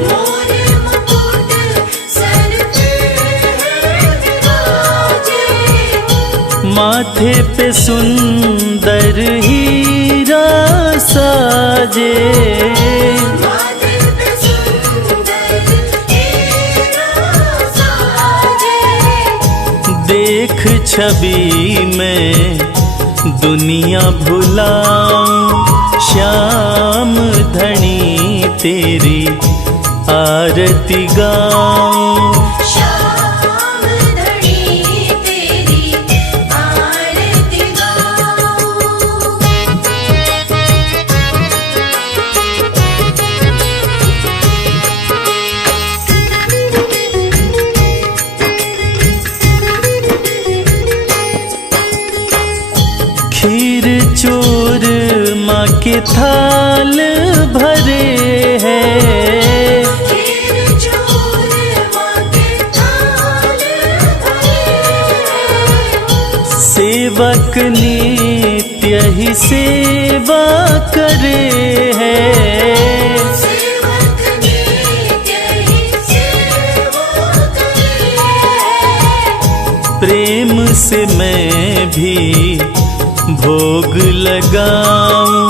मोर मुकुट सर पे है विराजे। माथे पे सुंदर हीरा साजे, माथे पे सुंदर हीरा साजे। देख छवि में दुनिया भुलाऊं, श्याम धनी तेरी आरती गाऊं। श्याम धनी तेरी आरती गाऊं। खीर चोर माँ के थाल भरे हैं, खीर चोर माँ के थाल भरे हैं। सेवक नित्य ही सेवा करे हैं। सेवक नित्य ही सेवा करे हैं। प्रेम से मैं भी भोग लगाऊं,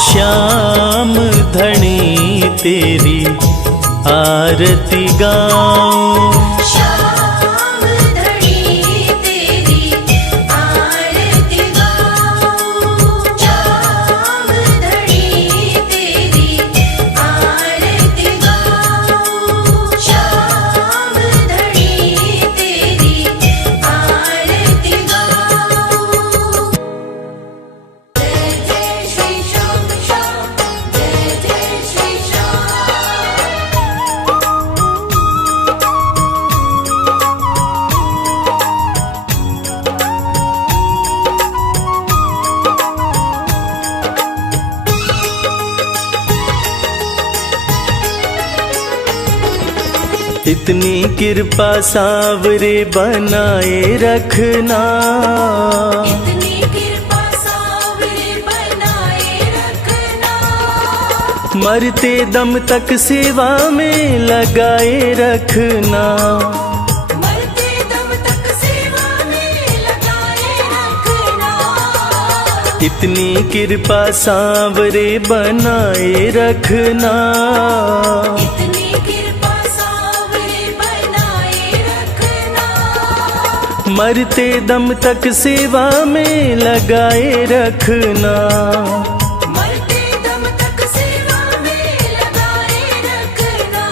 श्याम धनी तेरी आरती गाऊं। श्याम धनी तेरी आरती गाऊं। श्याम धनी तेरी आरती गाऊं। श्याम धनी तेरी आरती गाऊं। जय जय श्री श्याम श्याम, जय जय श्री श्याम। इतनी कृपा सावरे बनाए रखना, इतनी कृपा सावरे बनाए रखना। मरते दम तक सेवा में लगाए रखना। मरते दम तक सेवा में लगाए रखना। इतनी कृपा सावरे बनाए रखना, इतनी कृपा सावरे बनाए रखना। मरते दम तक सेवा में लगाए रखना। मरते दम तक सेवा में लगाए रखना।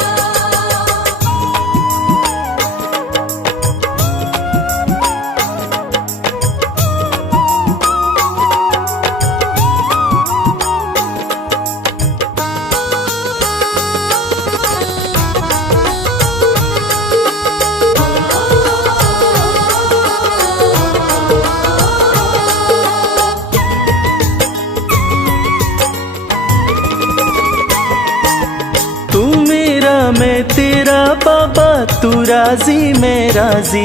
तू मेरा मैं तेरा बाबा, तू राजी मैं राजी।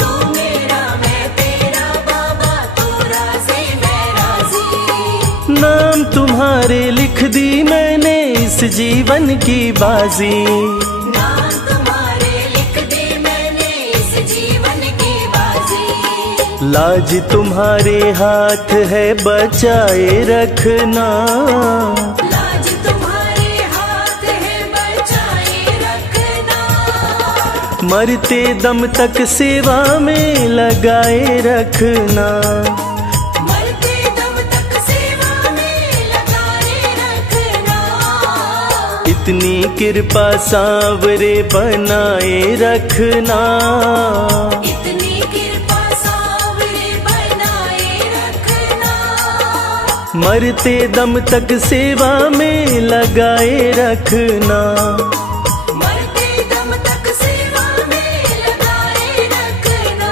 तू मेरा मैं तेरा बाबा, तू राजी मैं राजी। नाम तुम्हारे लिख दी मैंने इस जीवन की बाजी। नाम तुम्हारे लिख दे मैंने इस जीवन की बाजी। लाज तुम्हारे हाथ है बचाए रखना। लाज तुम्हारे हाथ है बचाए रखना। मरते दम तक सेवा में लगाए रखना। मरते दम तक सेवा में लगाए रखना। इतनी कृपा सावरे बनाए रखना। इतनी कृपा मरते दम तक सेवा में लगाए रखना। मरते दम तक सेवा में लगाए रखना।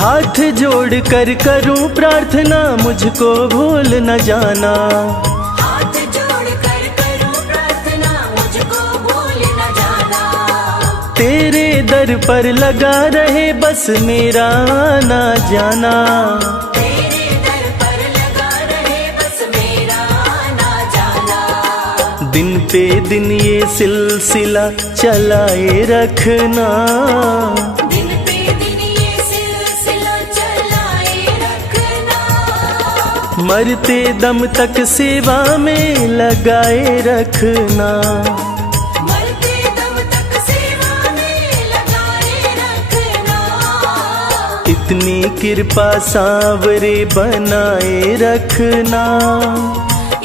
हाथ जोड़ कर करूं प्रार्थना, मुझको भूल न जाना। हाथ जोड़ कर करूं प्रार्थना, मुझको भूल न जाना। तेरे दर पर लगा रहे बस मेरा आना जाना। तेरे दर पर लगा रहे बस मेरा आना जाना। दिन पे दिन ये सिलसिला चलाए रखना। दिन पे दिन ये सिलसिला चलाए रखना। मरते दम तक सेवा में लगाए रखना। मरते दम तक सेवा में लगाए रखना। इतनी कृपा सांवरे बनाए रखना।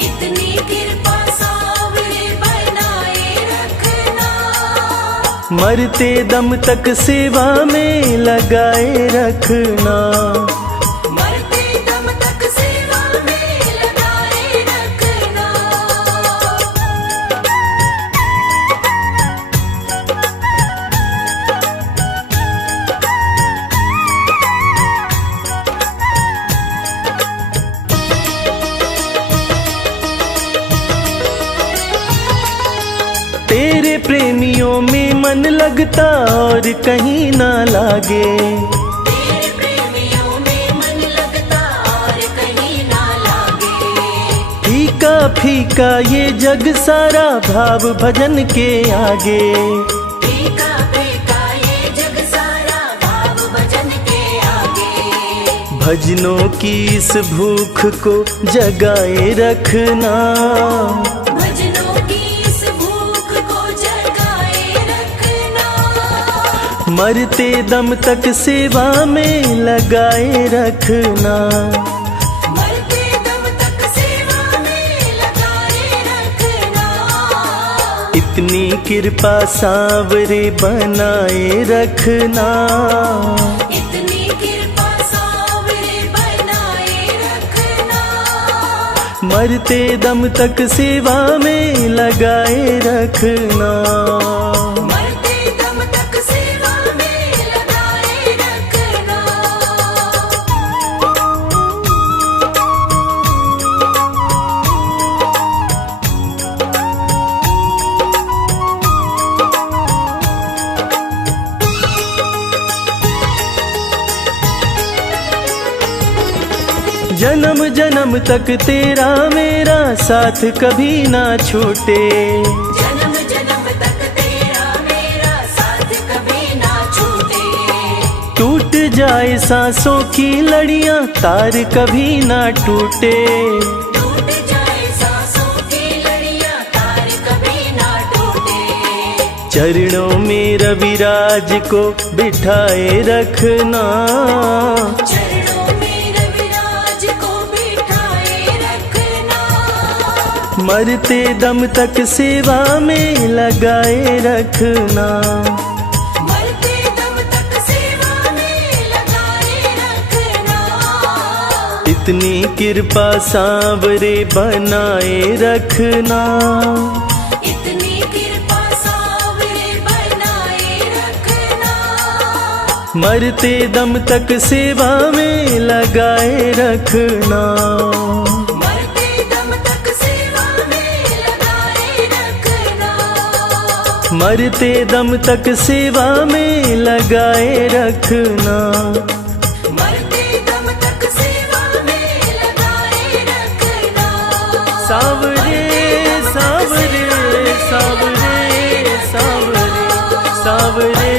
इतनी कृपा सांवरे बनाए रखना। मरते दम तक सेवा में लगाए रखना। मरते दम तक सेवा में लगाए रखना। तेरे प्रेमियों में मन लगता और कहीं ना लागे। तेरे प्रेमियों में मन लगता और कहीं ना लागे। फीका फीका ये जग सारा भाव भजन के आगे। फीका फीका ये जग सारा भाव भजन के आगे। भजनों की इस भूख को जगाए रखना। भजनों की इस भूख को जगाए रखना। मरते दम तक सेवा में लगाए रखना। मरते दम तक सेवा में लगाए रखना। इतनी कृपा सांवरे बनाए रखना। इतनी कृपा सांवरे बनाए रखना। मरते दम तक सेवा में लगाए रखना। मरते दम तक सेवा में लगाए रखना। जन्म जन्म तक तेरा मेरा साथ कभी ना छूटे। जन्म जन्म तक तेरा मेरा साथ कभी ना छूटे। टूट जाए सांसों की लड़ियां तार कभी ना टूटे। टूट जाए सांसों की लड़ियां तार कभी ना टूटे। चरणों में रविराज को बिठाए रखना। चरणों में रविराज को बिठाए रखना। मरते दम तक सेवा में लगाए रखना। मरते दम तक सेवा में लगाए रखना। इतनी कृपा सांवरे बनाए रखना। इतनी कृपा सांवरे बनाए रखना। मरते दम तक सेवा में लगाए रखना। मरते दम तक सेवा में लगाए रखना। मरते दम तक सेवा में लगाए रखना। मरते दम तक सेवा में लगाए रखना। सांवरे सांवरे सांवरे सांवरे सांवरे